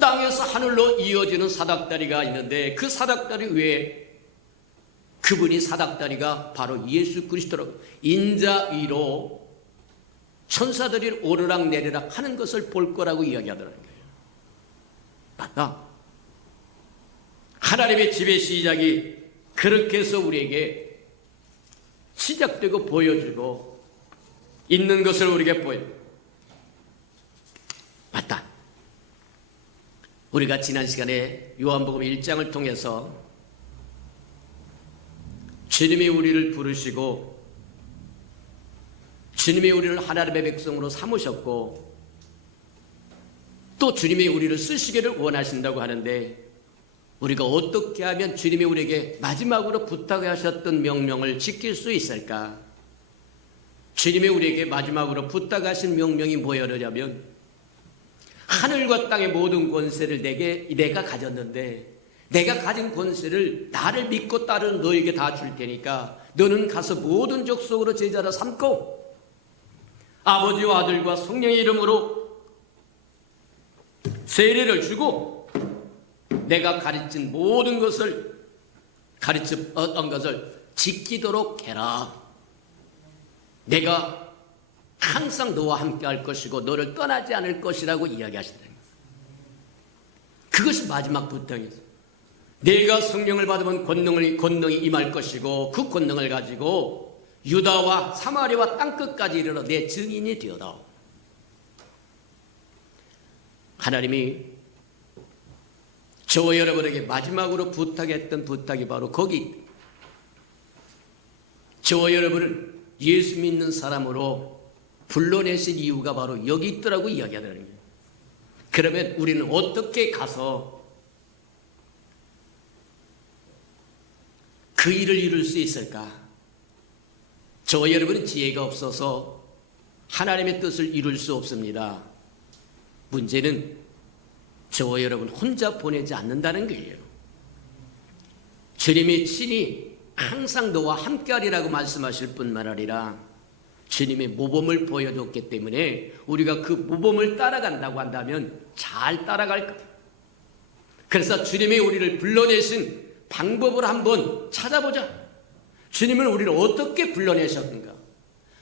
땅에서 하늘로 이어지는 사닥다리가 있는데 그 사닥다리 위에 그분이 사닥다리가 바로 예수 그리스도라고 인자 위로 천사들이 오르락 내리락 하는 것을 볼 거라고 이야기하더라는 거예요. 맞다. 하나님의 집의 시작이 그렇게 해서 우리에게 시작되고 보여주고 있는 것을 우리에게 보여. 맞다. 우리가 지난 시간에 요한복음 1장을 통해서 주님이 우리를 부르시고 주님이 우리를 하나님의 백성으로 삼으셨고 또 주님이 우리를 쓰시기를 원하신다고 하는데 우리가 어떻게 하면 주님이 우리에게 마지막으로 부탁하셨던 명령을 지킬 수 있을까? 주님이 우리에게 마지막으로 부탁하신 명령이 뭐였냐면 하늘과 땅의 모든 권세를 내가 가졌는데 내가 가진 권세를 나를 믿고 따르는 너에게 다 줄 테니까 너는 가서 모든 족속으로 제자로 삼고 아버지와 아들과 성령의 이름으로 세례를 주고 내가 가르친 모든 것을 가르쳤던 것을 지키도록 해라. 내가 항상 너와 함께 할 것이고 너를 떠나지 않을 것이라고 이야기하신다. 그것이 마지막 부탁이었어요. 내가 성령을 받으면 권능이 임할 것이고 그 권능을 가지고 유다와 사마리아와 땅끝까지 이르러 내 증인이 되어라. 하나님이 저와 여러분에게 마지막으로 부탁했던 부탁이 바로 거기. 저와 여러분을 예수 믿는 사람으로 불러내신 이유가 바로 여기 있더라고 이야기하는 거예요. 그러면 우리는 어떻게 가서 그 일을 이룰 수 있을까? 저와 여러분은 지혜가 없어서 하나님의 뜻을 이룰 수 없습니다. 문제는 저와 여러분 혼자 보내지 않는다는 거예요. 주님이 친히 항상 너와 함께하리라고 말씀하실 뿐만 아니라 주님의 모범을 보여줬기 때문에 우리가 그 모범을 따라간다고 한다면 잘 따라갈 거예요. 그래서 주님이 우리를 불러내신 방법을 한번 찾아보자. 주님은 우리를 어떻게 불러내셨는가?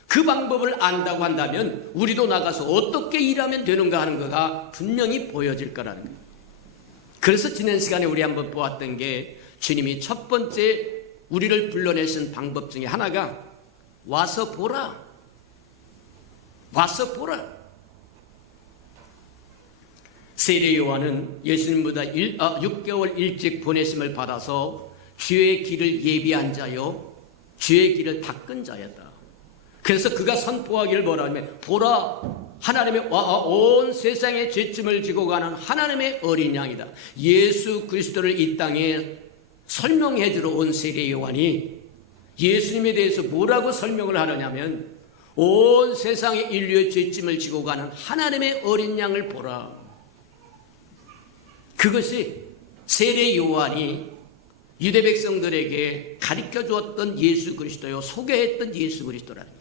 그 방법을 안다고 한다면 우리도 나가서 어떻게 일하면 되는가 하는 거가 분명히 보여질 거라는 거예요. 그래서 지난 시간에 우리 한번 보았던 게 주님이 첫 번째 우리를 불러내신 방법 중에 하나가 와서 보라. 와서 보라. 세례 요한은 예수님보다 6개월 일찍 보내심을 받아서 주의 길을 예비한 자요 주의 길을 닦은 자였다. 그래서 그가 선포하기를 뭐라 하면 보라 하나님의 온 세상의 죄짐을 지고 가는 하나님의 어린 양이다. 예수 그리스도를 이 땅에 설명해 주러 온 세례 요한이 예수님에 대해서 뭐라고 설명을 하느냐면 온 세상의 인류의 죄짐을 지고 가는 하나님의 어린 양을 보라. 그것이 세례 요한이 유대 백성들에게 가르쳐 주었던 예수 그리스도요 소개했던 예수 그리스도라는 거예요.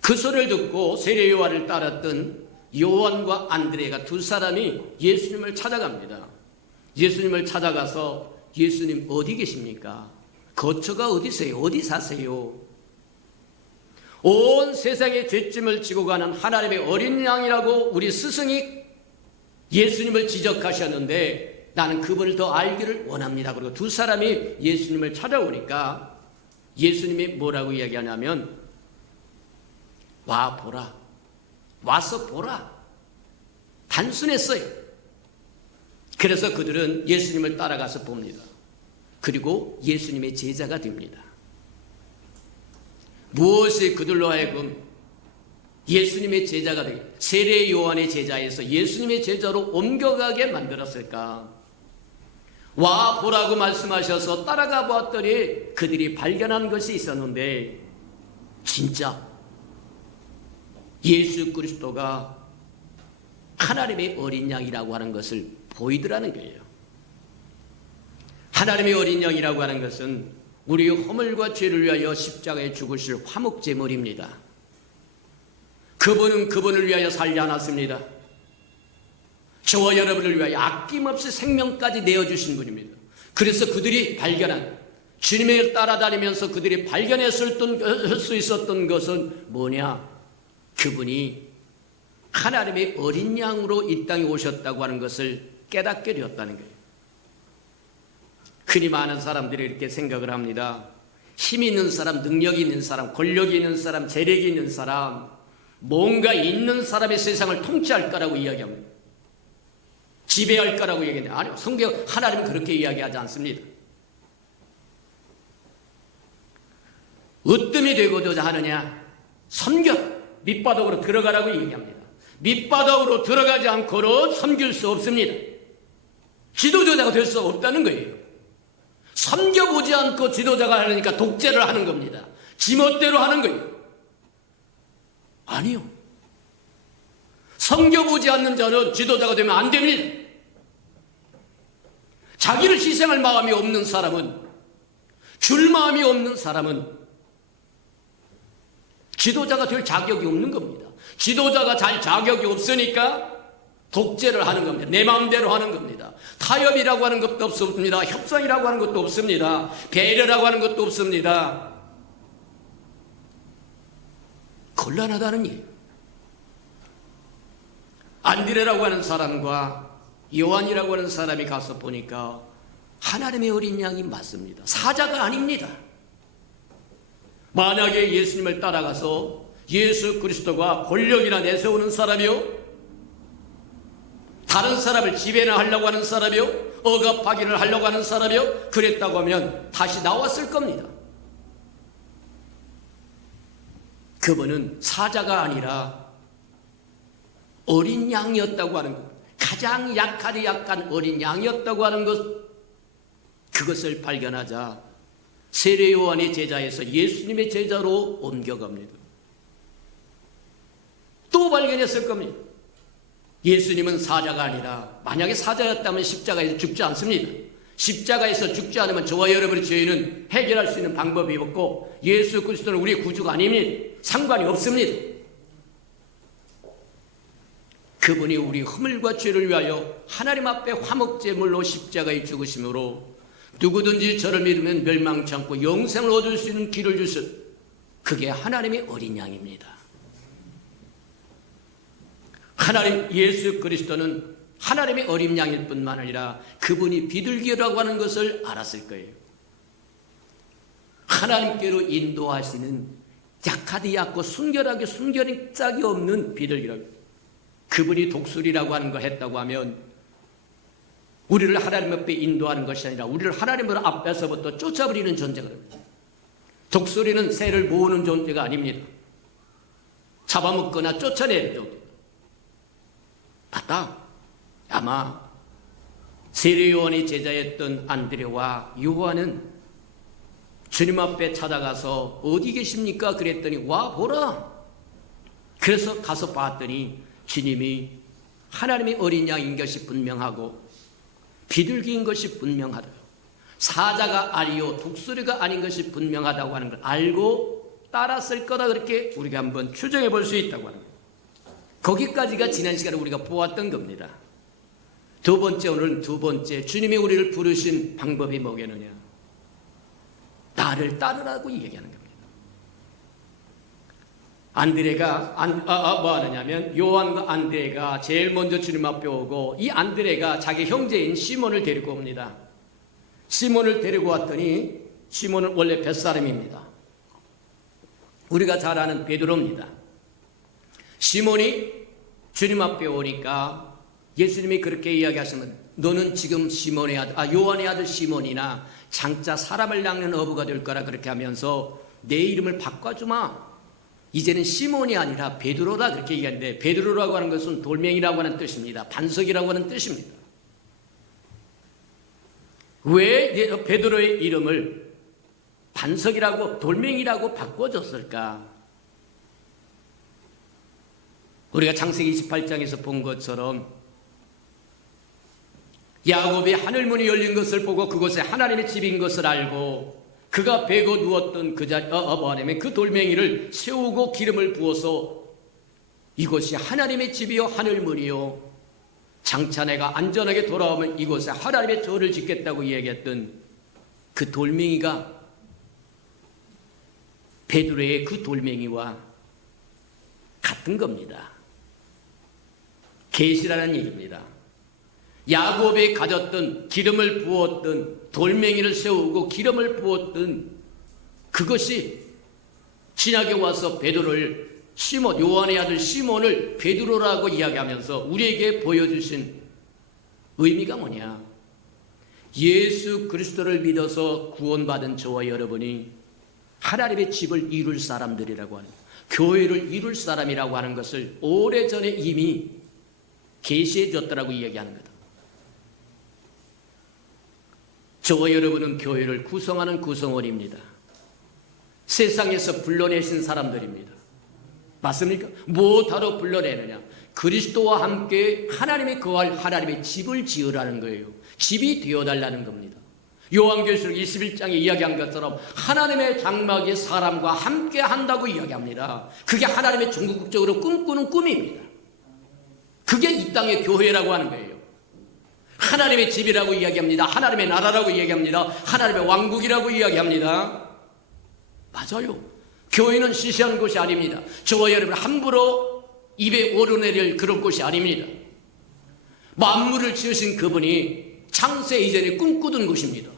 그 소리를 듣고 세례 요한을 따랐던 요한과 안드레가 두 사람이 예수님을 찾아갑니다. 예수님을 찾아가서 예수님 어디 계십니까? 거처가 어디세요? 어디 사세요? 온 세상의 죄짐을 지고 가는 하나님의 어린 양이라고 우리 스승이 예수님을 지적하셨는데 나는 그분을 더 알기를 원합니다. 그리고 두 사람이 예수님을 찾아오니까 예수님이 뭐라고 이야기하냐면 와 보라. 와서 보라. 단순했어요. 그래서 그들은 예수님을 따라가서 봅니다. 그리고 예수님의 제자가 됩니다. 무엇이 그들로 하여금 예수님의 제자가 되게 세례 요한의 제자에서 예수님의 제자로 옮겨가게 만들었을까? 와 보라고 말씀하셔서 따라가 보았더니 그들이 발견한 것이 있었는데 진짜 예수 그리스도가 하나님의 어린 양이라고 하는 것을 보이더라는 거예요. 하나님의 어린 양이라고 하는 것은 우리의 허물과 죄를 위하여 십자가에 죽으실 화목제물입니다. 그분은 그분을 위하여 살지 않았습니다. 저와 여러분을 위하여 아낌없이 생명까지 내어주신 분입니다. 그래서 그들이 발견한, 주님을 따라다니면서 그들이 발견했을 수 있었던 것은 뭐냐? 그분이 하나님의 어린 양으로 이 땅에 오셨다고 하는 것을 깨닫게 되었다는 거예요. 흔히 많은 사람들이 이렇게 생각을 합니다. 힘 있는 사람, 능력이 있는 사람, 권력이 있는 사람, 재력이 있는 사람, 뭔가 있는 사람의 세상을 통치할 거라고 이야기합니다. 지배할 거라고 얘기하는데, 아니요, 성경 하나님은 그렇게 이야기하지 않습니다. 으뜸이 되고자 하느냐? 섬겨, 밑바닥으로 들어가라고 얘기합니다. 밑바닥으로 들어가지 않고는 섬길 수 없습니다. 지도자가 될 수 없다는 거예요. 섬겨보지 않고 지도자가 하려니까 독재를 하는 겁니다. 지멋대로 하는 거예요. 아니요. 섬겨보지 않는 자는 지도자가 되면 안 됩니다. 자기를 희생할 마음이 없는 사람은, 줄 마음이 없는 사람은 지도자가 될 자격이 없는 겁니다. 지도자가 잘 자격이 없으니까 독재를 하는 겁니다. 내 마음대로 하는 겁니다. 타협이라고 하는 것도 없습니다. 협상이라고 하는 것도 없습니다. 배려라고 하는 것도 없습니다. 곤란하다는 얘기예요. 안드레라고 하는 사람과 요한이라고 하는 사람이 가서 보니까 하나님의 어린 양이 맞습니다. 사자가 아닙니다. 만약에 예수님을 따라가서 예수 그리스도가 권력이나 내세우는 사람이요, 다른 사람을 지배나 하려고 하는 사람이요, 억압하기를 하려고 하는 사람이요, 그랬다고 하면 다시 나왔을 겁니다. 그분은 사자가 아니라 어린 양이었다고 하는 것, 가장 약하디 약한 어린 양이었다고 하는 것, 그것을 발견하자 세례 요한의 제자에서 예수님의 제자로 옮겨갑니다. 또 발견했을 겁니다. 예수님은 사자가 아니라, 만약에 사자였다면 십자가에서 죽지 않습니다. 십자가에서 죽지 않으면 저와 여러분의 죄는 해결할 수 있는 방법이 없고, 예수 그리스도는 우리의 구주가 아닙니다. 상관이 없습니다. 그분이 우리 허물과 죄를 위하여 하나님 앞에 화목제물로 십자가에 죽으심으로 누구든지 저를 믿으면 멸망치 않고 영생을 얻을 수 있는 길을 주신, 그게 하나님의 어린 양입니다. 하나님 예수 그리스도는 하나님의 어린 양일 뿐만 아니라 그분이 비둘기라고 하는 것을 알았을 거예요. 하나님께로 인도하시는 약하디 얕고 순결하게 순결한 짝이 없는 비둘기라고, 그분이 독수리라고 하는 걸 했다고 하면 우리를 하나님 앞에 인도하는 것이 아니라 우리를 하나님 앞에서부터 쫓아버리는 존재가 됩니다. 독수리는 새를 모으는 존재가 아닙니다. 잡아먹거나 쫓아내는 존재. 맞다. 아마 세례 요한의 제자였던 안드레와 요한은 주님 앞에 찾아가서 어디 계십니까? 그랬더니 와 보라. 그래서 가서 봤더니 주님이 하나님의 어린 양인 것이 분명하고 비둘기인 것이 분명하다. 사자가 아니요 독수리가 아닌 것이 분명하다고 하는 걸 알고 따랐을 거다. 그렇게 우리가 한번 추정해 볼 수 있다고 합니다. 거기까지가 지난 시간에 우리가 보았던 겁니다. 두 번째, 오늘은 두 번째, 주님이 우리를 부르신 방법이 뭐겠느냐? 나를 따르라고 얘기하는 겁니다. 안드레가 뭐 하느냐면 요한과 안드레가 제일 먼저 주님 앞에 오고, 이 안드레가 자기 형제인 시몬을 데리고 옵니다. 시몬을 데리고 왔더니 시몬은 원래 뱃사람입니다. 우리가 잘 아는 베드로입니다. 시몬이 주님 앞에 오니까 예수님이 그렇게 이야기하시면, 너는 지금 시몬의 아들, 요한의 아들 시몬이나 장차 사람을 낚는 어부가 될 거라 그렇게 하면서 내 이름을 바꿔주마. 이제는 시몬이 아니라 베드로다 그렇게 얘기하는데, 베드로라고 하는 것은 돌멩이라고 하는 뜻입니다. 반석이라고 하는 뜻입니다. 왜 베드로의 이름을 반석이라고 돌멩이라고 바꿔줬을까? 우리가 창세기 28장에서 본 것처럼 야곱이 하늘문이 열린 것을 보고 그곳에 하나님의 집인 것을 알고 그가 베고 누웠던 그 자리, 그 돌멩이를 세우고 기름을 부어서 이곳이 하나님의 집이요 하늘문이요 장차내가 안전하게 돌아오면 이곳에 하나님의 절을 짓겠다고 이야기했던 그 돌멩이가 베드로의 그 돌멩이와 같은 겁니다. 계시라는 얘기입니다. 야곱이 가졌던 기름을 부었던 돌멩이를 세우고 기름을 부었던 그것이 신약에 와서 베드로를 시몬, 요한의 아들 시몬을 베드로라고 이야기하면서 우리에게 보여주신 의미가 뭐냐? 예수 그리스도를 믿어서 구원받은 저와 여러분이 하나님의 집을 이룰 사람들이라고 하는, 교회를 이룰 사람이라고 하는 것을 오래전에 이미 계시해 줬다라고 이야기하는 거다. 저와 여러분은 교회를 구성하는 구성원입니다. 세상에서 불러내신 사람들입니다. 맞습니까? 무엇하러 불러내느냐? 그리스도와 함께 하나님의 거할 하나님의 집을 지으라는 거예요. 집이 되어달라는 겁니다. 요한계시록 21장에 이야기한 것처럼 하나님의 장막이 사람과 함께 한다고 이야기합니다. 그게 하나님의 궁극적으로 꿈꾸는 꿈입니다. 그게 이 땅의 교회라고 하는 거예요. 하나님의 집이라고 이야기합니다. 하나님의 나라라고 이야기합니다. 하나님의 왕국이라고 이야기합니다. 맞아요. 교회는 시시한 곳이 아닙니다. 저와 여러분 함부로 입에 오르내릴 그런 곳이 아닙니다. 만물을 지으신 그분이 창세 이전에 꿈꾸던 곳입니다.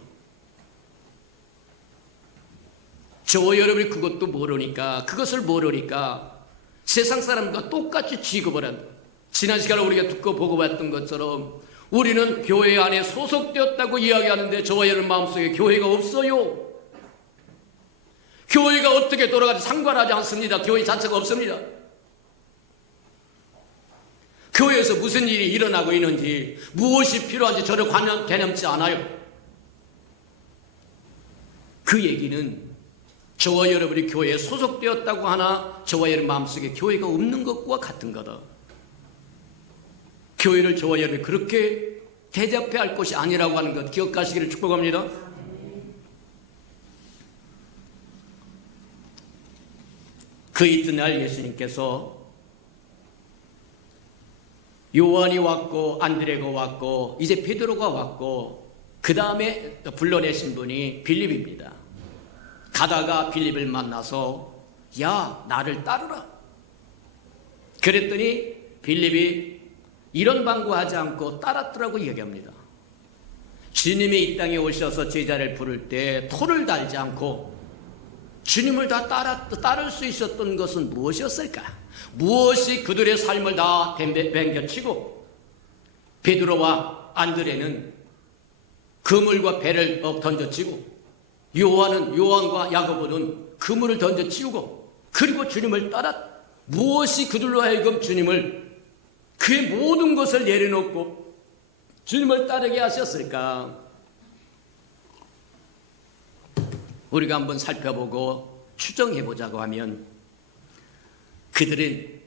저와 여러분이 그것도 모르니까, 그것을 모르니까 세상 사람과 똑같이 취급을 한다. 지난 시간에 우리가 듣고 보고 봤던 것처럼 우리는 교회 안에 소속되었다고 이야기하는데 저와 여러분 마음속에 교회가 없어요. 교회가 어떻게 돌아가는지 상관하지 않습니다. 교회 자체가 없습니다. 교회에서 무슨 일이 일어나고 있는지, 무엇이 필요한지 전혀 개념치 않아요. 그 얘기는 저와 여러분이 교회에 소속되었다고 하나 저와 여러분 마음속에 교회가 없는 것과 같은 거다. 교회를 저와 여러분이 그렇게 대접해야 할 것이 아니라고 하는 것 기억하시기를 축복합니다. 그 이튿날 예수님께서 요한이 왔고 안드레가 왔고 이제 베드로가 왔고 그 다음에 불러내신 분이 빌립입니다. 가다가 빌립을 만나서 야, 나를 따르라. 그랬더니 빌립이 이런 방구하지 않고 따랐더라고 얘기합니다. 주님이 이 땅에 오셔서 제자를 부를 때 토를 달지 않고 주님을 다 따를 수 있었던 것은 무엇이었을까? 무엇이 그들의 삶을 다 ben겨치고 베드로와 안드레는 그물과 배를 던져치고 요한과 야고보는 그물을 던져치우고 그리고 주님을 따라 무엇이 그들로 하여금 주님을 그의 모든 것을 내려놓고 주님을 따르게 하셨을까? 우리가 한번 살펴보고 추정해보자고 하면 그들은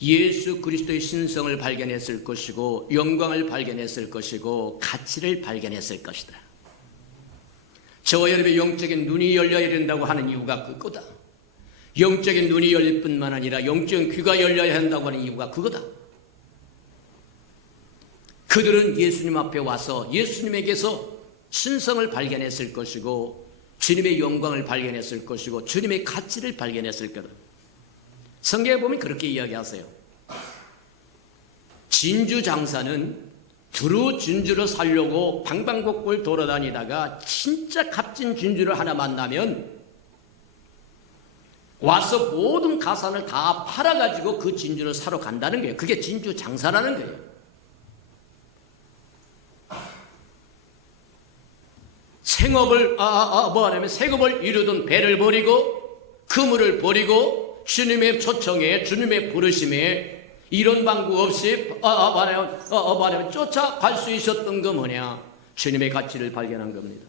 예수 그리스도의 신성을 발견했을 것이고 영광을 발견했을 것이고 가치를 발견했을 것이다. 저와 여러분의 영적인 눈이 열려야 된다고 하는 이유가 그거다. 영적인 눈이 열릴 뿐만 아니라 영적인 귀가 열려야 한다고 하는 이유가 그거다. 그들은 예수님 앞에 와서 예수님에게서 신성을 발견했을 것이고 주님의 영광을 발견했을 것이고 주님의 가치를 발견했을 거다. 성경에 보면 그렇게 이야기하세요. 진주 장사는 두루 진주를 사려고 방방곡곡을 돌아다니다가 진짜 값진 진주를 하나 만나면 와서 모든 가산을 다 팔아가지고 그 진주를 사러 간다는 거예요. 그게 진주 장사라는 거예요. 생업을 뭐하냐면 생업을 이루던 배를 버리고 그물을 버리고 주님의 초청에 주님의 부르심에 이런 방구 없이 말하면 쫓아갈 수 있었던 거 뭐냐? 주님의 가치를 발견한 겁니다.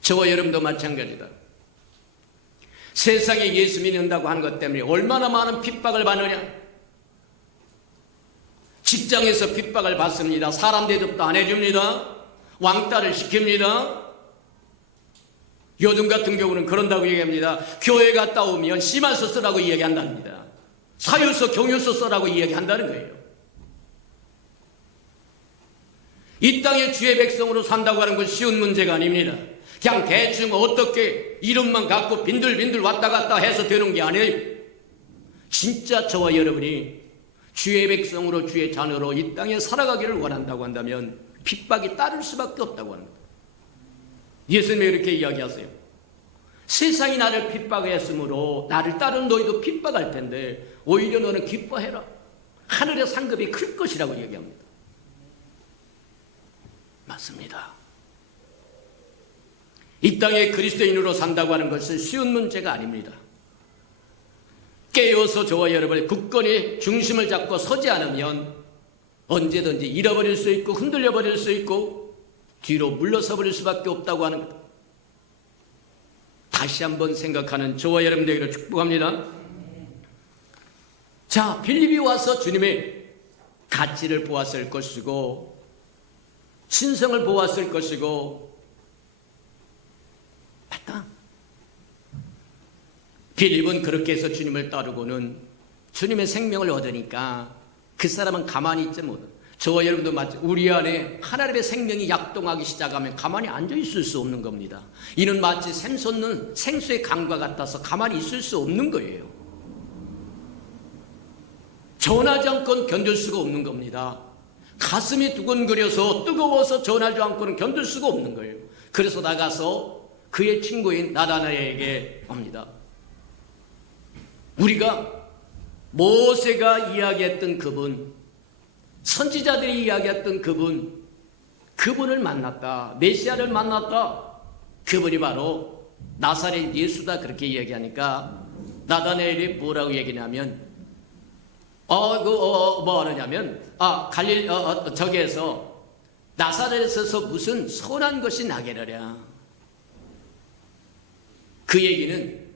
저와 여러분도 마찬가지다. 세상에 예수 믿는다고 하는 것 때문에 얼마나 많은 핍박을 받느냐? 직장에서 핍박을 받습니다. 사람 대접도 안 해줍니다. 왕따를 시킵니다. 요즘 같은 경우는 그런다고 얘기합니다. 교회 갔다 오면 심한서 쓰라고 이야기한답니다. 사유서, 경유서 써라고 이야기한다는 거예요. 이 땅에 주의 백성으로 산다고 하는 건 쉬운 문제가 아닙니다. 그냥 대충 어떻게 이름만 갖고 빈들빈들 왔다 갔다 해서 되는 게 아니에요. 진짜 저와 여러분이 주의 백성으로 주의 자녀로 이 땅에 살아가기를 원한다고 한다면 핍박이 따를 수밖에 없다고 합니다. 예수님이 이렇게 이야기하세요. 세상이 나를 핍박했으므로 나를 따른 너희도 핍박할 텐데 오히려 너는 기뻐해라. 하늘의 상급이 클 것이라고 얘기합니다. 맞습니다. 이 땅에 그리스도인으로 산다고 하는 것은 쉬운 문제가 아닙니다. 깨어서 저와 여러분의 굳건히 중심을 잡고 서지 않으면 언제든지 잃어버릴 수 있고 흔들려 버릴 수 있고 뒤로 물러서 버릴 수밖에 없다고 하는 것. 다시 한번 생각하는 저와 여러분들에게 축복합니다. 자, 빌립이 와서 주님의 가치를 보았을 것이고 신성을 보았을 것이고 맞다. 빌립은 그렇게 해서 주님을 따르고는 주님의 생명을 얻으니까 그 사람은 가만히 있지 못해. 저와 여러분도 마치 우리 안에 하나님의 생명이 약동하기 시작하면 가만히 앉아 있을 수 없는 겁니다. 이는 마치 샘솟는 생수의 강과 같아서 가만히 있을 수 없는 거예요. 전하지 않고는 견딜 수가 없는 겁니다. 가슴이 두근거려서 뜨거워서 전하지 않고는 견딜 수가 없는 거예요. 그래서 나가서 그의 친구인 나다나엘에게 옵니다. 우리가 모세가 이야기했던 그분, 선지자들이 이야기했던 그분을 만났다. 메시아를 만났다. 그분이 바로 나사렛 예수다. 그렇게 이야기하니까 나다나엘이 뭐라고 얘기냐면 뭐 하느냐면 저기에서 나사렛에서 무슨 선한 것이 나게라랴. 그 얘기는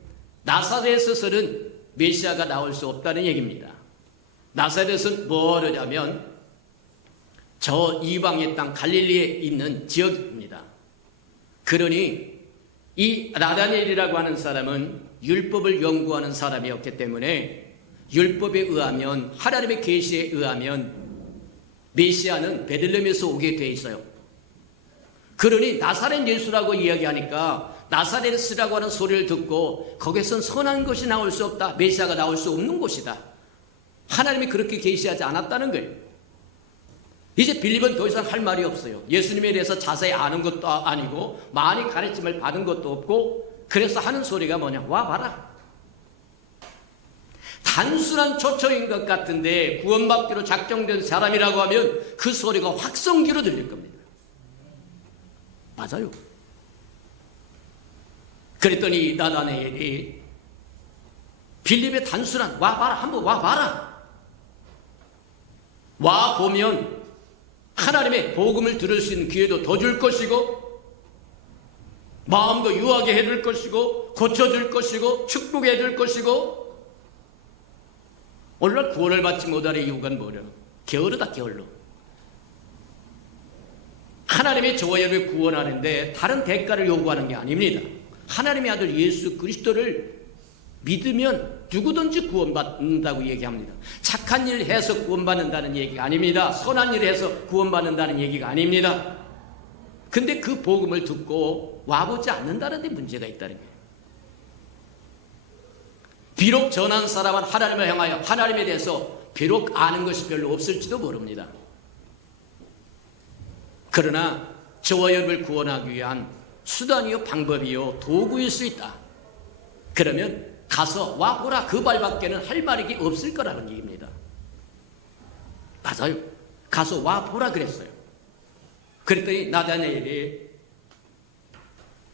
나사렛에서는 메시아가 나올 수 없다는 얘기입니다. 나사렛은 뭐냐면 저 이방의 땅 갈릴리에 있는 지역입니다. 그러니 이 나다나엘이라고 하는 사람은 율법을 연구하는 사람이었기 때문에 율법에 의하면 하나님의 계시에 의하면 메시아는 베들레헴에서 오게 돼 있어요. 그러니 나사렛 예수라고 이야기하니까 나사렛이라고 하는 소리를 듣고 거기선 선한 것이 나올 수 없다. 메시아가 나올 수 없는 곳이다. 하나님이 그렇게 계시하지 않았다는 거예요. 이제 빌립은 더 이상 할 말이 없어요. 예수님에 대해서 자세히 아는 것도 아니고 많이 가르침을 받은 것도 없고 그래서 하는 소리가 뭐냐. 와 봐라. 단순한 초청인 것 같은데 구원받기로 작정된 사람이라고 하면 그 소리가 확성기로 들릴 겁니다. 맞아요. 그랬더니 나다나엘이 빌립의 단순한 와 봐라. 한번 와 봐라. 와 보면 하나님의 복음을 들을 수 있는 기회도 더 줄 것이고 마음도 유하게 해줄 것이고 고쳐줄 것이고 축복해 줄 것이고 오늘날 구원을 받지 못하는 이유가 뭐냐? 게으르다 게을러. 하나님의 저와 여러분을 구원하는데 다른 대가를 요구하는 게 아닙니다. 하나님의 아들 예수 그리스도를 믿으면 누구든지 구원받는다고 얘기합니다. 착한 일을 해서 구원받는다는 얘기가 아닙니다. 선한 일을 해서 구원받는다는 얘기가 아닙니다. 근데 그 복음을 듣고 와보지 않는다는 데 문제가 있다는 거예요. 비록 전한 사람은 하나님을 향하여 하나님에 대해서 비록 아는 것이 별로 없을지도 모릅니다. 그러나 저와 여러분을 구원하기 위한 수단이요 방법이요 도구일 수 있다. 그러면 가서 와보라 그 말밖에는 할 말이 없을 거라는 얘기입니다. 맞아요. 가서 와보라 그랬어요. 그랬더니 나다나엘이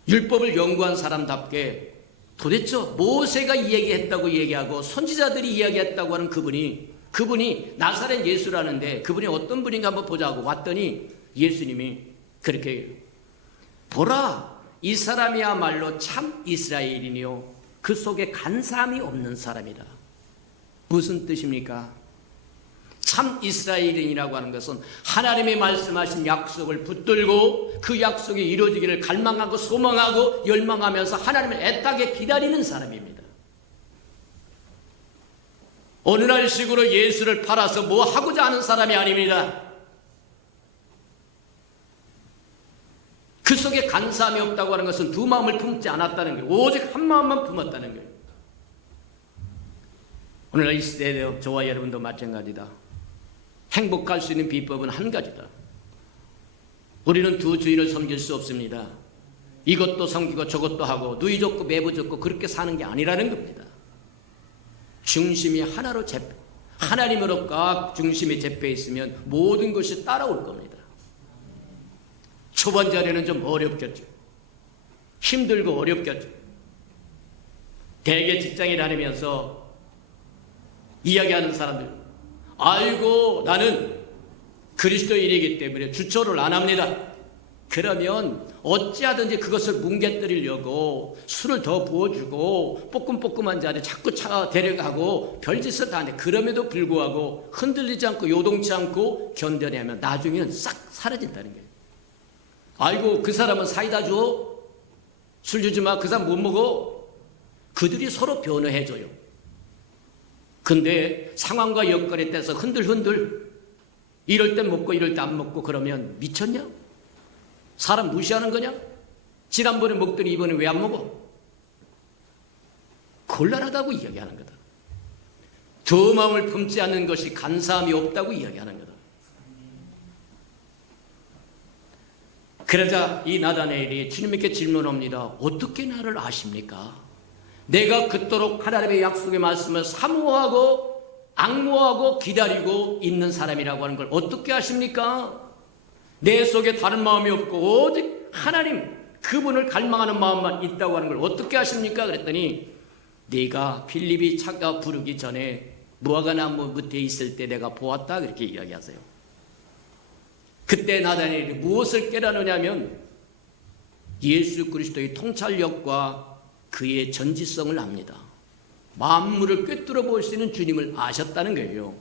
율법을 연구한 사람답게 도대체 모세가 이야기했다고 얘기하고 선지자들이 이야기했다고 하는 그분이 나사렛 예수라는데 그분이 어떤 분인가 한번 보자고 왔더니 예수님이 그렇게 보라 이 사람이야말로 참 이스라엘이니요 그 속에 간사함이 없는 사람이다. 무슨 뜻입니까? 참 이스라엘인이라고 하는 것은 하나님이 말씀하신 약속을 붙들고 그 약속이 이루어지기를 갈망하고 소망하고 열망하면서 하나님을 애타게 기다리는 사람입니다. 어느 날 식으로 예수를 팔아서 뭐 하고자 하는 사람이 아닙니다. 그 속에 간사함이 없다고 하는 것은 두 마음을 품지 않았다는 거예요. 오직 한 마음만 품었다는 거예요. 오늘날 이 시대에 저와 여러분도 마찬가지다. 행복할 수 있는 비법은 한 가지다. 우리는 두 주인을 섬길 수 없습니다. 이것도 섬기고 저것도 하고 누이 좋고 매부 좋고 그렇게 사는 게 아니라는 겁니다. 중심이 하나로 하나님으로 꽉 중심이 잡혀 있으면 모든 것이 따라올 겁니다. 초반 자리는 좀 어렵겠죠. 힘들고 어렵겠죠. 대개 직장에 다니면서 이야기하는 사람들, 아이고 나는 그리스도인이기 때문에 주초를 안 합니다. 그러면 어찌하든지 그것을 뭉개뜨리려고 술을 더 부어주고 뽀끔뽀끔한 자리에 자꾸 데려가고 별짓을 다 하는데, 그럼에도 불구하고 흔들리지 않고 요동치 않고 견뎌내면 나중에는 싹 사라진다는 거예요. 아이고 그 사람은 사이다 줘, 술 주지 마, 그 사람 못 먹어. 그들이 서로 변호해줘요. 근데 상황과 여건에 따라서 흔들흔들 이럴 땐 먹고 이럴 때 안 먹고 그러면 미쳤냐? 사람 무시하는 거냐? 지난번에 먹더니 이번에 왜 안 먹어? 곤란하다고 이야기하는 거다. 두 마음을 품지 않는 것이 간사함이 없다고 이야기하는 거다. 그러자 이 나다나엘이 주님께 질문합니다. 어떻게 나를 아십니까? 내가 그토록 하나님의 약속의 말씀을 사모하고 앙모하고 기다리고 있는 사람이라고 하는 걸 어떻게 아십니까? 내 속에 다른 마음이 없고 오직 하나님 그분을 갈망하는 마음만 있다고 하는 걸 어떻게 아십니까? 그랬더니 네가 빌립이 차가 부르기 전에 무화과나무 밑에 있을 때 내가 보았다, 그렇게 이야기하세요. 그때 나다나엘이 무엇을 깨달으냐면 예수 그리스도의 통찰력과 그의 전지성을 압니다. 만물을 꿰뚫어 볼 수 있는 주님을 아셨다는 거예요.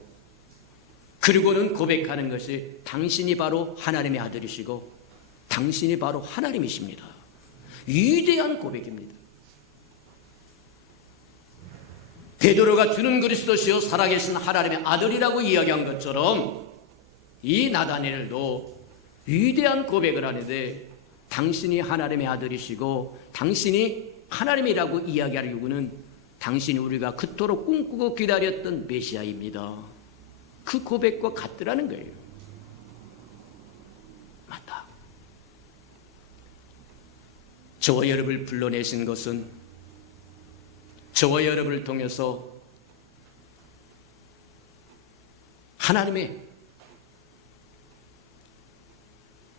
그리고는 고백하는 것이 당신이 바로 하나님의 아들이시고 당신이 바로 하나님이십니다. 위대한 고백입니다. 베드로가 주는 그리스도시요 살아계신 하나님의 아들이라고 이야기한 것처럼 이 나다나엘도 위대한 고백을 하는데, 당신이 하나님의 아들이시고 당신이 하나님이라고 이야기하려고는 당신이 우리가 그토록 꿈꾸고 기다렸던 메시아입니다. 그 고백과 같더라는 거예요. 맞다. 저와 여러분을 불러내신 것은 저와 여러분을 통해서 하나님의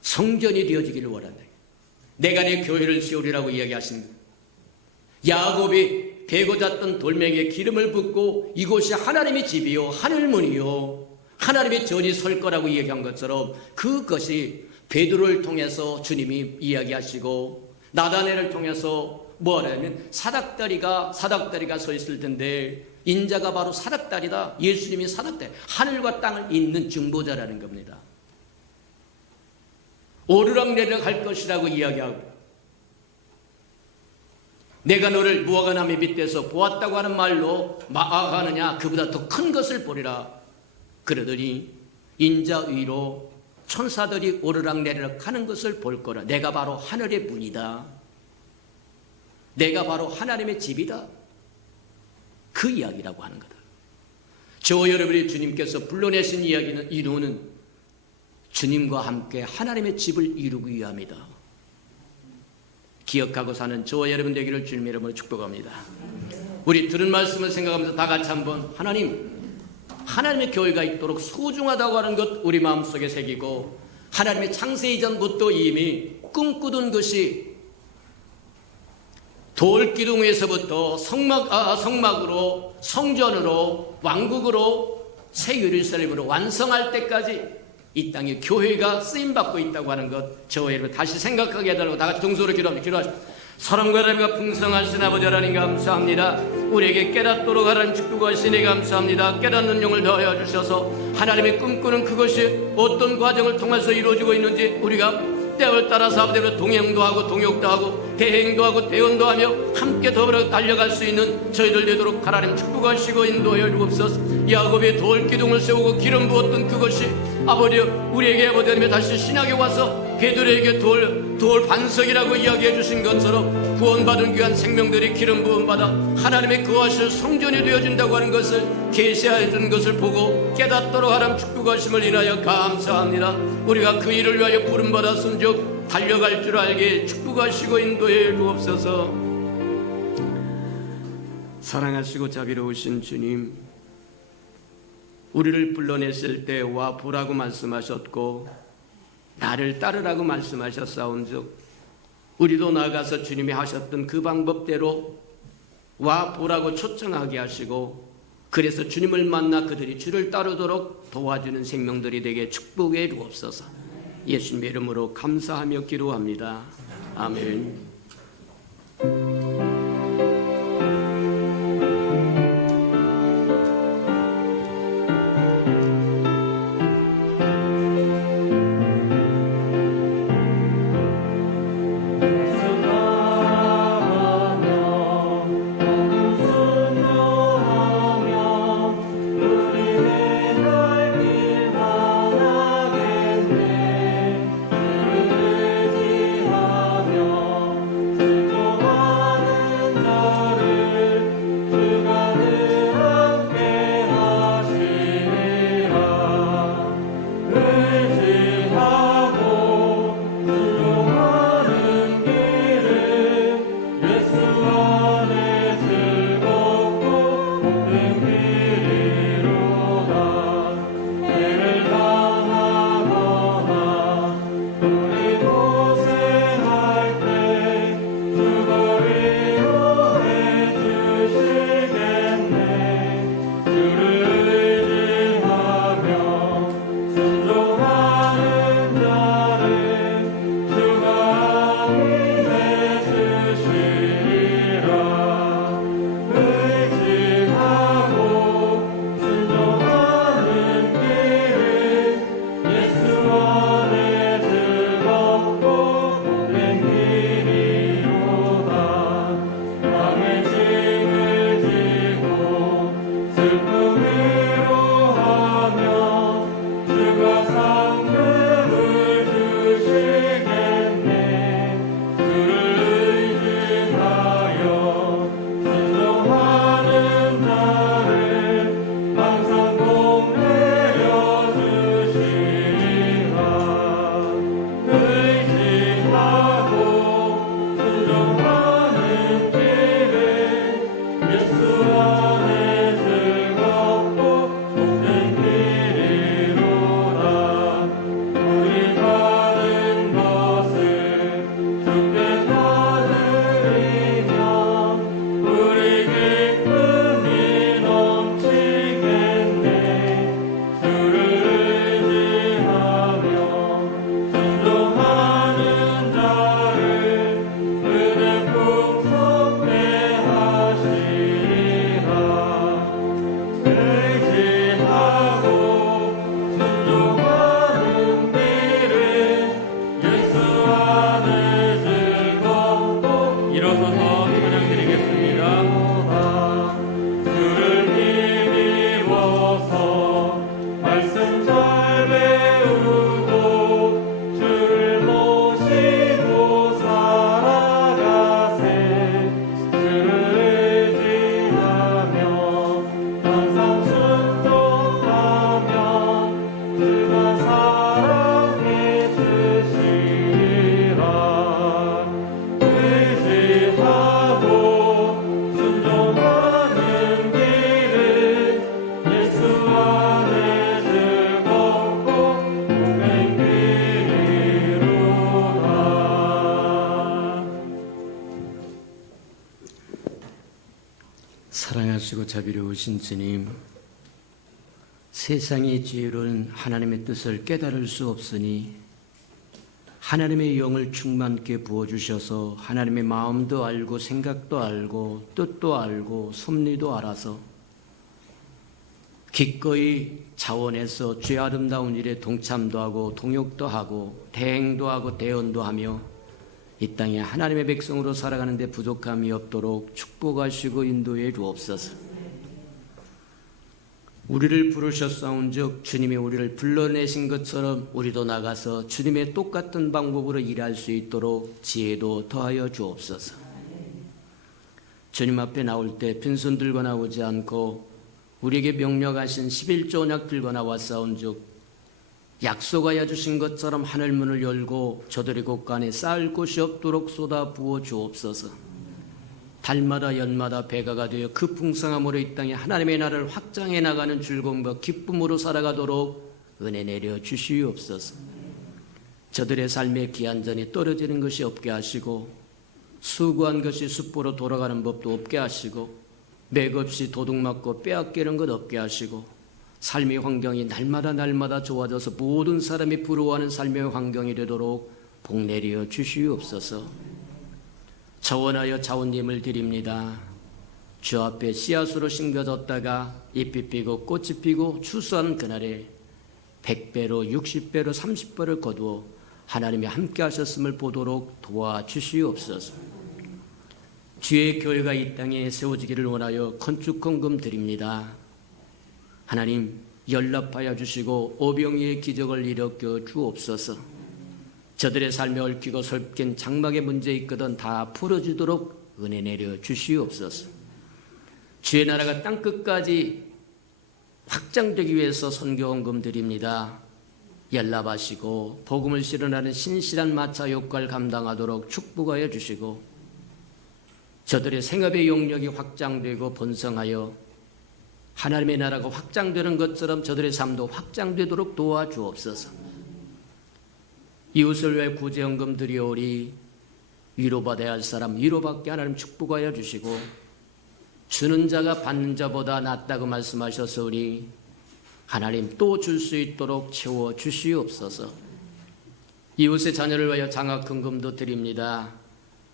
성전이 되어지기를 원한다. 내가 내 교회를 세우리라고 이야기하십니다. 야곱이 베고 잤던 돌멩이에 기름을 붓고 이곳이 하나님의 집이요 하늘문이요 하나님의 전이 설 거라고 이야기한 것처럼 그것이 베드로를 통해서 주님이 이야기하시고 나다나엘을 통해서 뭐라면 사닥다리가 서 있을 텐데 인자가 바로 사닥다리다. 예수님이 사닥다리, 하늘과 땅을 잇는 중보자라는 겁니다. 오르락내리락 할 것이라고 이야기하고, 내가 너를 무화과나무 밑에서 보았다고 하는 말로 마아하느냐, 그보다 더 큰 것을 보리라. 그러더니 인자 위로 천사들이 오르락내리락 하는 것을 볼 거라. 내가 바로 하늘의 문이다. 내가 바로 하나님의 집이다. 그 이야기라고 하는 거다. 저와 여러분이 주님께서 불러내신 이야기는, 이루는 주님과 함께 하나님의 집을 이루기 위함이다. 기억하고 사는 저와 여러분 되기를 주님의 이름으로 축복합니다. 우리 들은 말씀을 생각하면서 다 같이 한번 하나님의 교회가 있도록 소중하다고 하는 것 우리 마음속에 새기고, 하나님의 창세 이전부터 이미 꿈꾸던 것이 돌기둥 위에서부터 성막으로, 성전으로, 왕국으로, 새 예루살렘으로 완성할 때까지 이 땅에 교회가 쓰임받고 있다고 하는 것 저와 여러분 다시 생각하게 해달라고 다 같이 동서로 기도하십시다. 사랑과 사랑과 풍성하신 아버지 하나님 감사합니다. 우리에게 깨닫도록 하라는 축복하시니 감사합니다. 깨닫는 영을 더하여 주셔서 하나님의 꿈꾸는 그것이 어떤 과정을 통해서 이루어지고 있는지 우리가 때를 따라서 아버지로 동행도 하고 동역도 하고 대행도 하고 대언도 하며 함께 더불어 달려갈 수 있는 저희들 되도록 하나님 축복하시고 인도하여 주옵소서. 야곱의 돌 기둥을 세우고 기름 부었던 그것이 아버지 우리에게 아버지 하나님 다시 신약에 와서 베드로에게 돌 반석이라고 이야기해 주신 것처럼 구원받은 귀한 생명들이 기름 부음 받아 하나님의 거하실 성전이 되어진다고 하는 것을 계시해 준 것을 보고 깨닫도록 하나님 축복하심을 인하여 감사합니다. 우리가 그 일을 위하여 부름 받았은즉 달려갈 줄 알게 축복하시고 인도해 주옵소서. 사랑하시고 자비로우신 주님, 우리를 불러냈을 때 와 보라고 말씀하셨고 나를 따르라고 말씀하셨사온즉 우리도 나가서 주님이 하셨던 그 방법대로 와 보라고 초청하게 하시고 그래서 주님을 만나 그들이 주를 따르도록 도와주는 생명들이 되게 축복해 주옵소서. 예수님의 이름으로 감사하며 기도합니다. 아멘. 사랑하시고 자비로우신 주님, 세상의 지혜로는 하나님의 뜻을 깨달을 수 없으니 하나님의 영을 충만케 부어주셔서 하나님의 마음도 알고 생각도 알고 뜻도 알고 섭리도 알아서 기꺼이 자원해서 죄 아름다운 일에 동참도 하고 동역도 하고 대행도 하고 대언도 하며 이 땅에 하나님의 백성으로 살아가는 데 부족함이 없도록 축복하시고 인도해 주옵소서. 우리를 부르셨사온즉 주님이 우리를 불러내신 것처럼 우리도 나가서 주님의 똑같은 방법으로 일할 수 있도록 지혜도 더하여 주옵소서. 주님 앞에 나올 때 빈손 들고 나오지 않고 우리에게 명령하신 11조 언약 들고 나왔사온즉 약속하여 주신 것처럼 하늘문을 열고 저들의 곳간에 쌓을 곳이 없도록 쏟아 부어 주옵소서. 달마다 연마다 배가가 되어 그 풍성함으로 이 땅에 하나님의 나라를 확장해 나가는 즐거움과 기쁨으로 살아가도록 은혜 내려 주시옵소서. 저들의 삶의 기한전이 떨어지는 것이 없게 하시고 수고한 것이 숫보로 돌아가는 법도 없게 하시고 맥없이 도둑맞고 빼앗기는 것 없게 하시고 삶의 환경이 날마다 좋아져서 모든 사람이 부러워하는 삶의 환경이 되도록 복 내려 주시옵소서. 자원하여 자원님을 드립니다. 주 앞에 씨앗으로 심겨졌다가 잎이 피고 꽃이 피고 추수한 그날에 100배로 60배로 30배를 거두어 하나님이 함께 하셨음을 보도록 도와주시옵소서. 주의 교회가 이 땅에 세워지기를 원하여 건축헌금 드립니다. 하나님 연락하여 주시고 오병이의 기적을 일으켜 주옵소서. 저들의 삶에 얽히고 설킨 장막의 문제 있거든 다 풀어주도록 은혜 내려 주시옵소서. 주의 나라가 땅끝까지 확장되기 위해서 선교헌금 드립니다. 연락하시고 복음을 실현하는 신실한 마차 역할 감당하도록 축복하여 주시고 저들의 생업의 영역이 확장되고 번성하여 하나님의 나라가 확장되는 것처럼 저들의 삶도 확장되도록 도와주옵소서. 이웃을 위해 구제헌금 드리오리 위로받아야 할 사람 위로받게 하나님 축복하여 주시고 주는 자가 받는 자보다 낫다고 말씀하셨으니 하나님 또 줄 수 있도록 채워 주시옵소서. 이웃의 자녀를 위하여 장학헌금도 드립니다.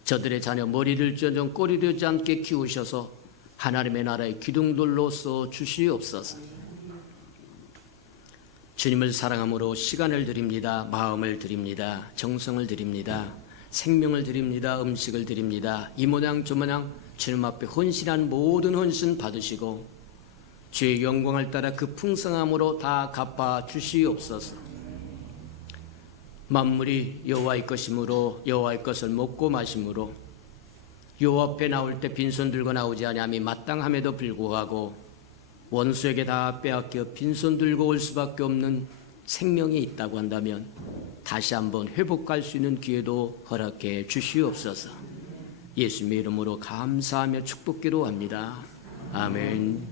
저들의 자녀 머리를 쪄좀 꼬리 되지 않게 키우셔서 하나님의 나라의 기둥돌로서 주시옵소서. 주님을 사랑함으로 시간을 드립니다. 마음을 드립니다. 정성을 드립니다. 생명을 드립니다. 음식을 드립니다. 이 모양 저 모양 주님 앞에 헌신한 모든 헌신 받으시고 주의 영광을 따라 그 풍성함으로 다 갚아 주시옵소서. 만물이 여호와의 것이므로 여호와의 것을 먹고 마심으로 여호와 앞에 나올 때 빈손 들고 나오지 아니함이 마땅함에도 불구하고 원수에게 다 빼앗겨 빈손 들고 올 수밖에 없는 생명이 있다고 한다면 다시 한번 회복할 수 있는 기회도 허락해 주시옵소서. 예수님의 이름으로 감사하며 축복기로 합니다. 아멘.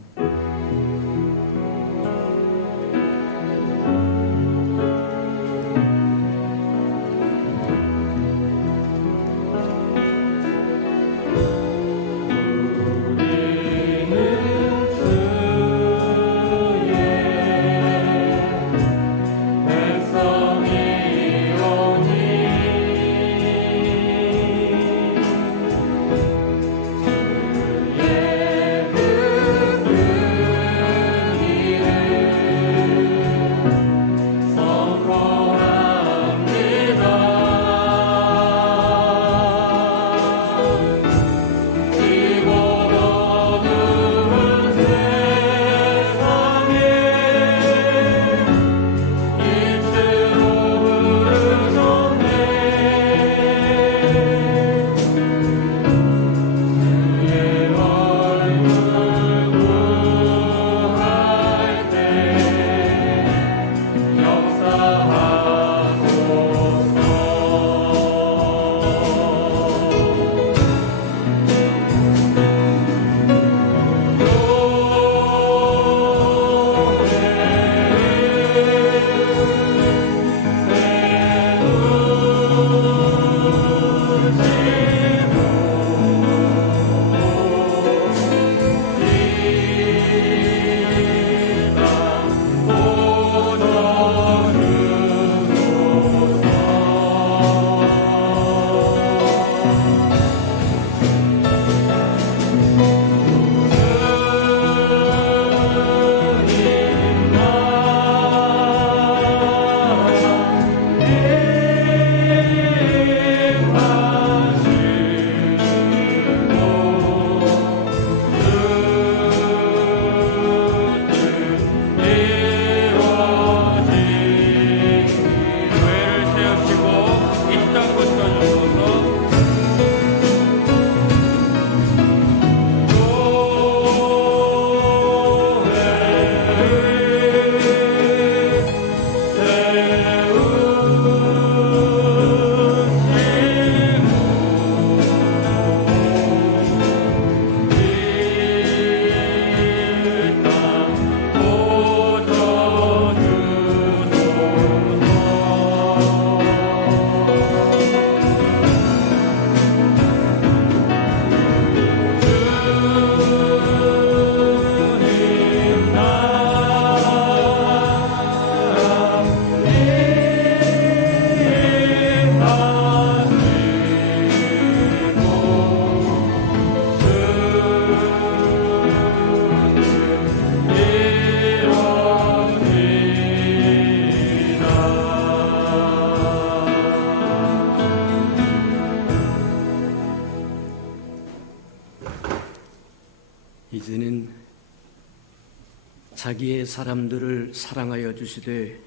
자기의 사람들을 사랑하여 주시되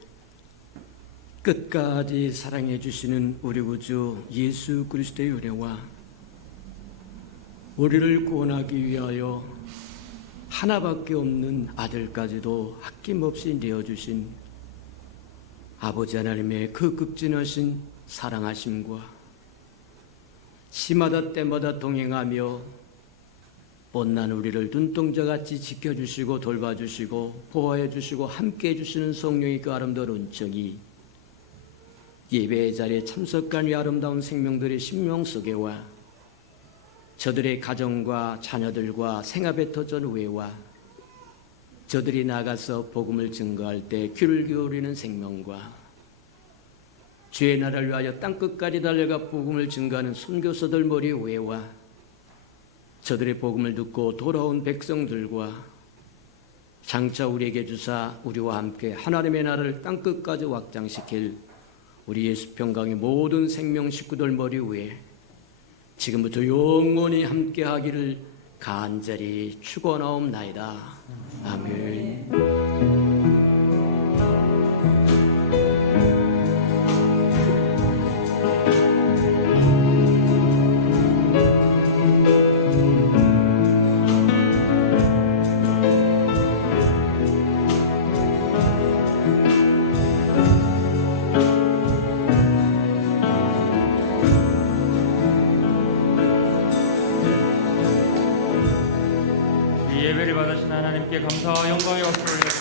끝까지 사랑해 주시는 우리 구주 예수 그리스도의 은혜와 우리를 구원하기 위하여 하나밖에 없는 아들까지도 아낌없이 내어주신 아버지 하나님의 그 극진하신 사랑하심과 시마다 때마다 동행하며 못난 우리를 눈동자같이 지켜주시고 돌봐주시고 보호해 주시고 함께해 주시는 성령의 그 아름다운 은총이 예배의 자리에 참석한 이 아름다운 생명들의 심령 속에와 저들의 가정과 자녀들과 생업에 터전 후에와 저들이 나가서 복음을 증거할 때 귀를 기울이는 생명과 주의 나라를 위하여 땅끝까지 달려가 복음을 증거하는 선교사들 머리 위에와 저들의 복음을 듣고 돌아온 백성들과 장차 우리에게 주사 우리와 함께 하나님의 나라를 땅끝까지 확장시킬 우리 예수 평강의 모든 생명 식구들 머리 위에 지금부터 영원히 함께 하기를 간절히 축원하옵나이다. 아멘. 이 예배를 받으신 하나님께 감사와 영광의 박수를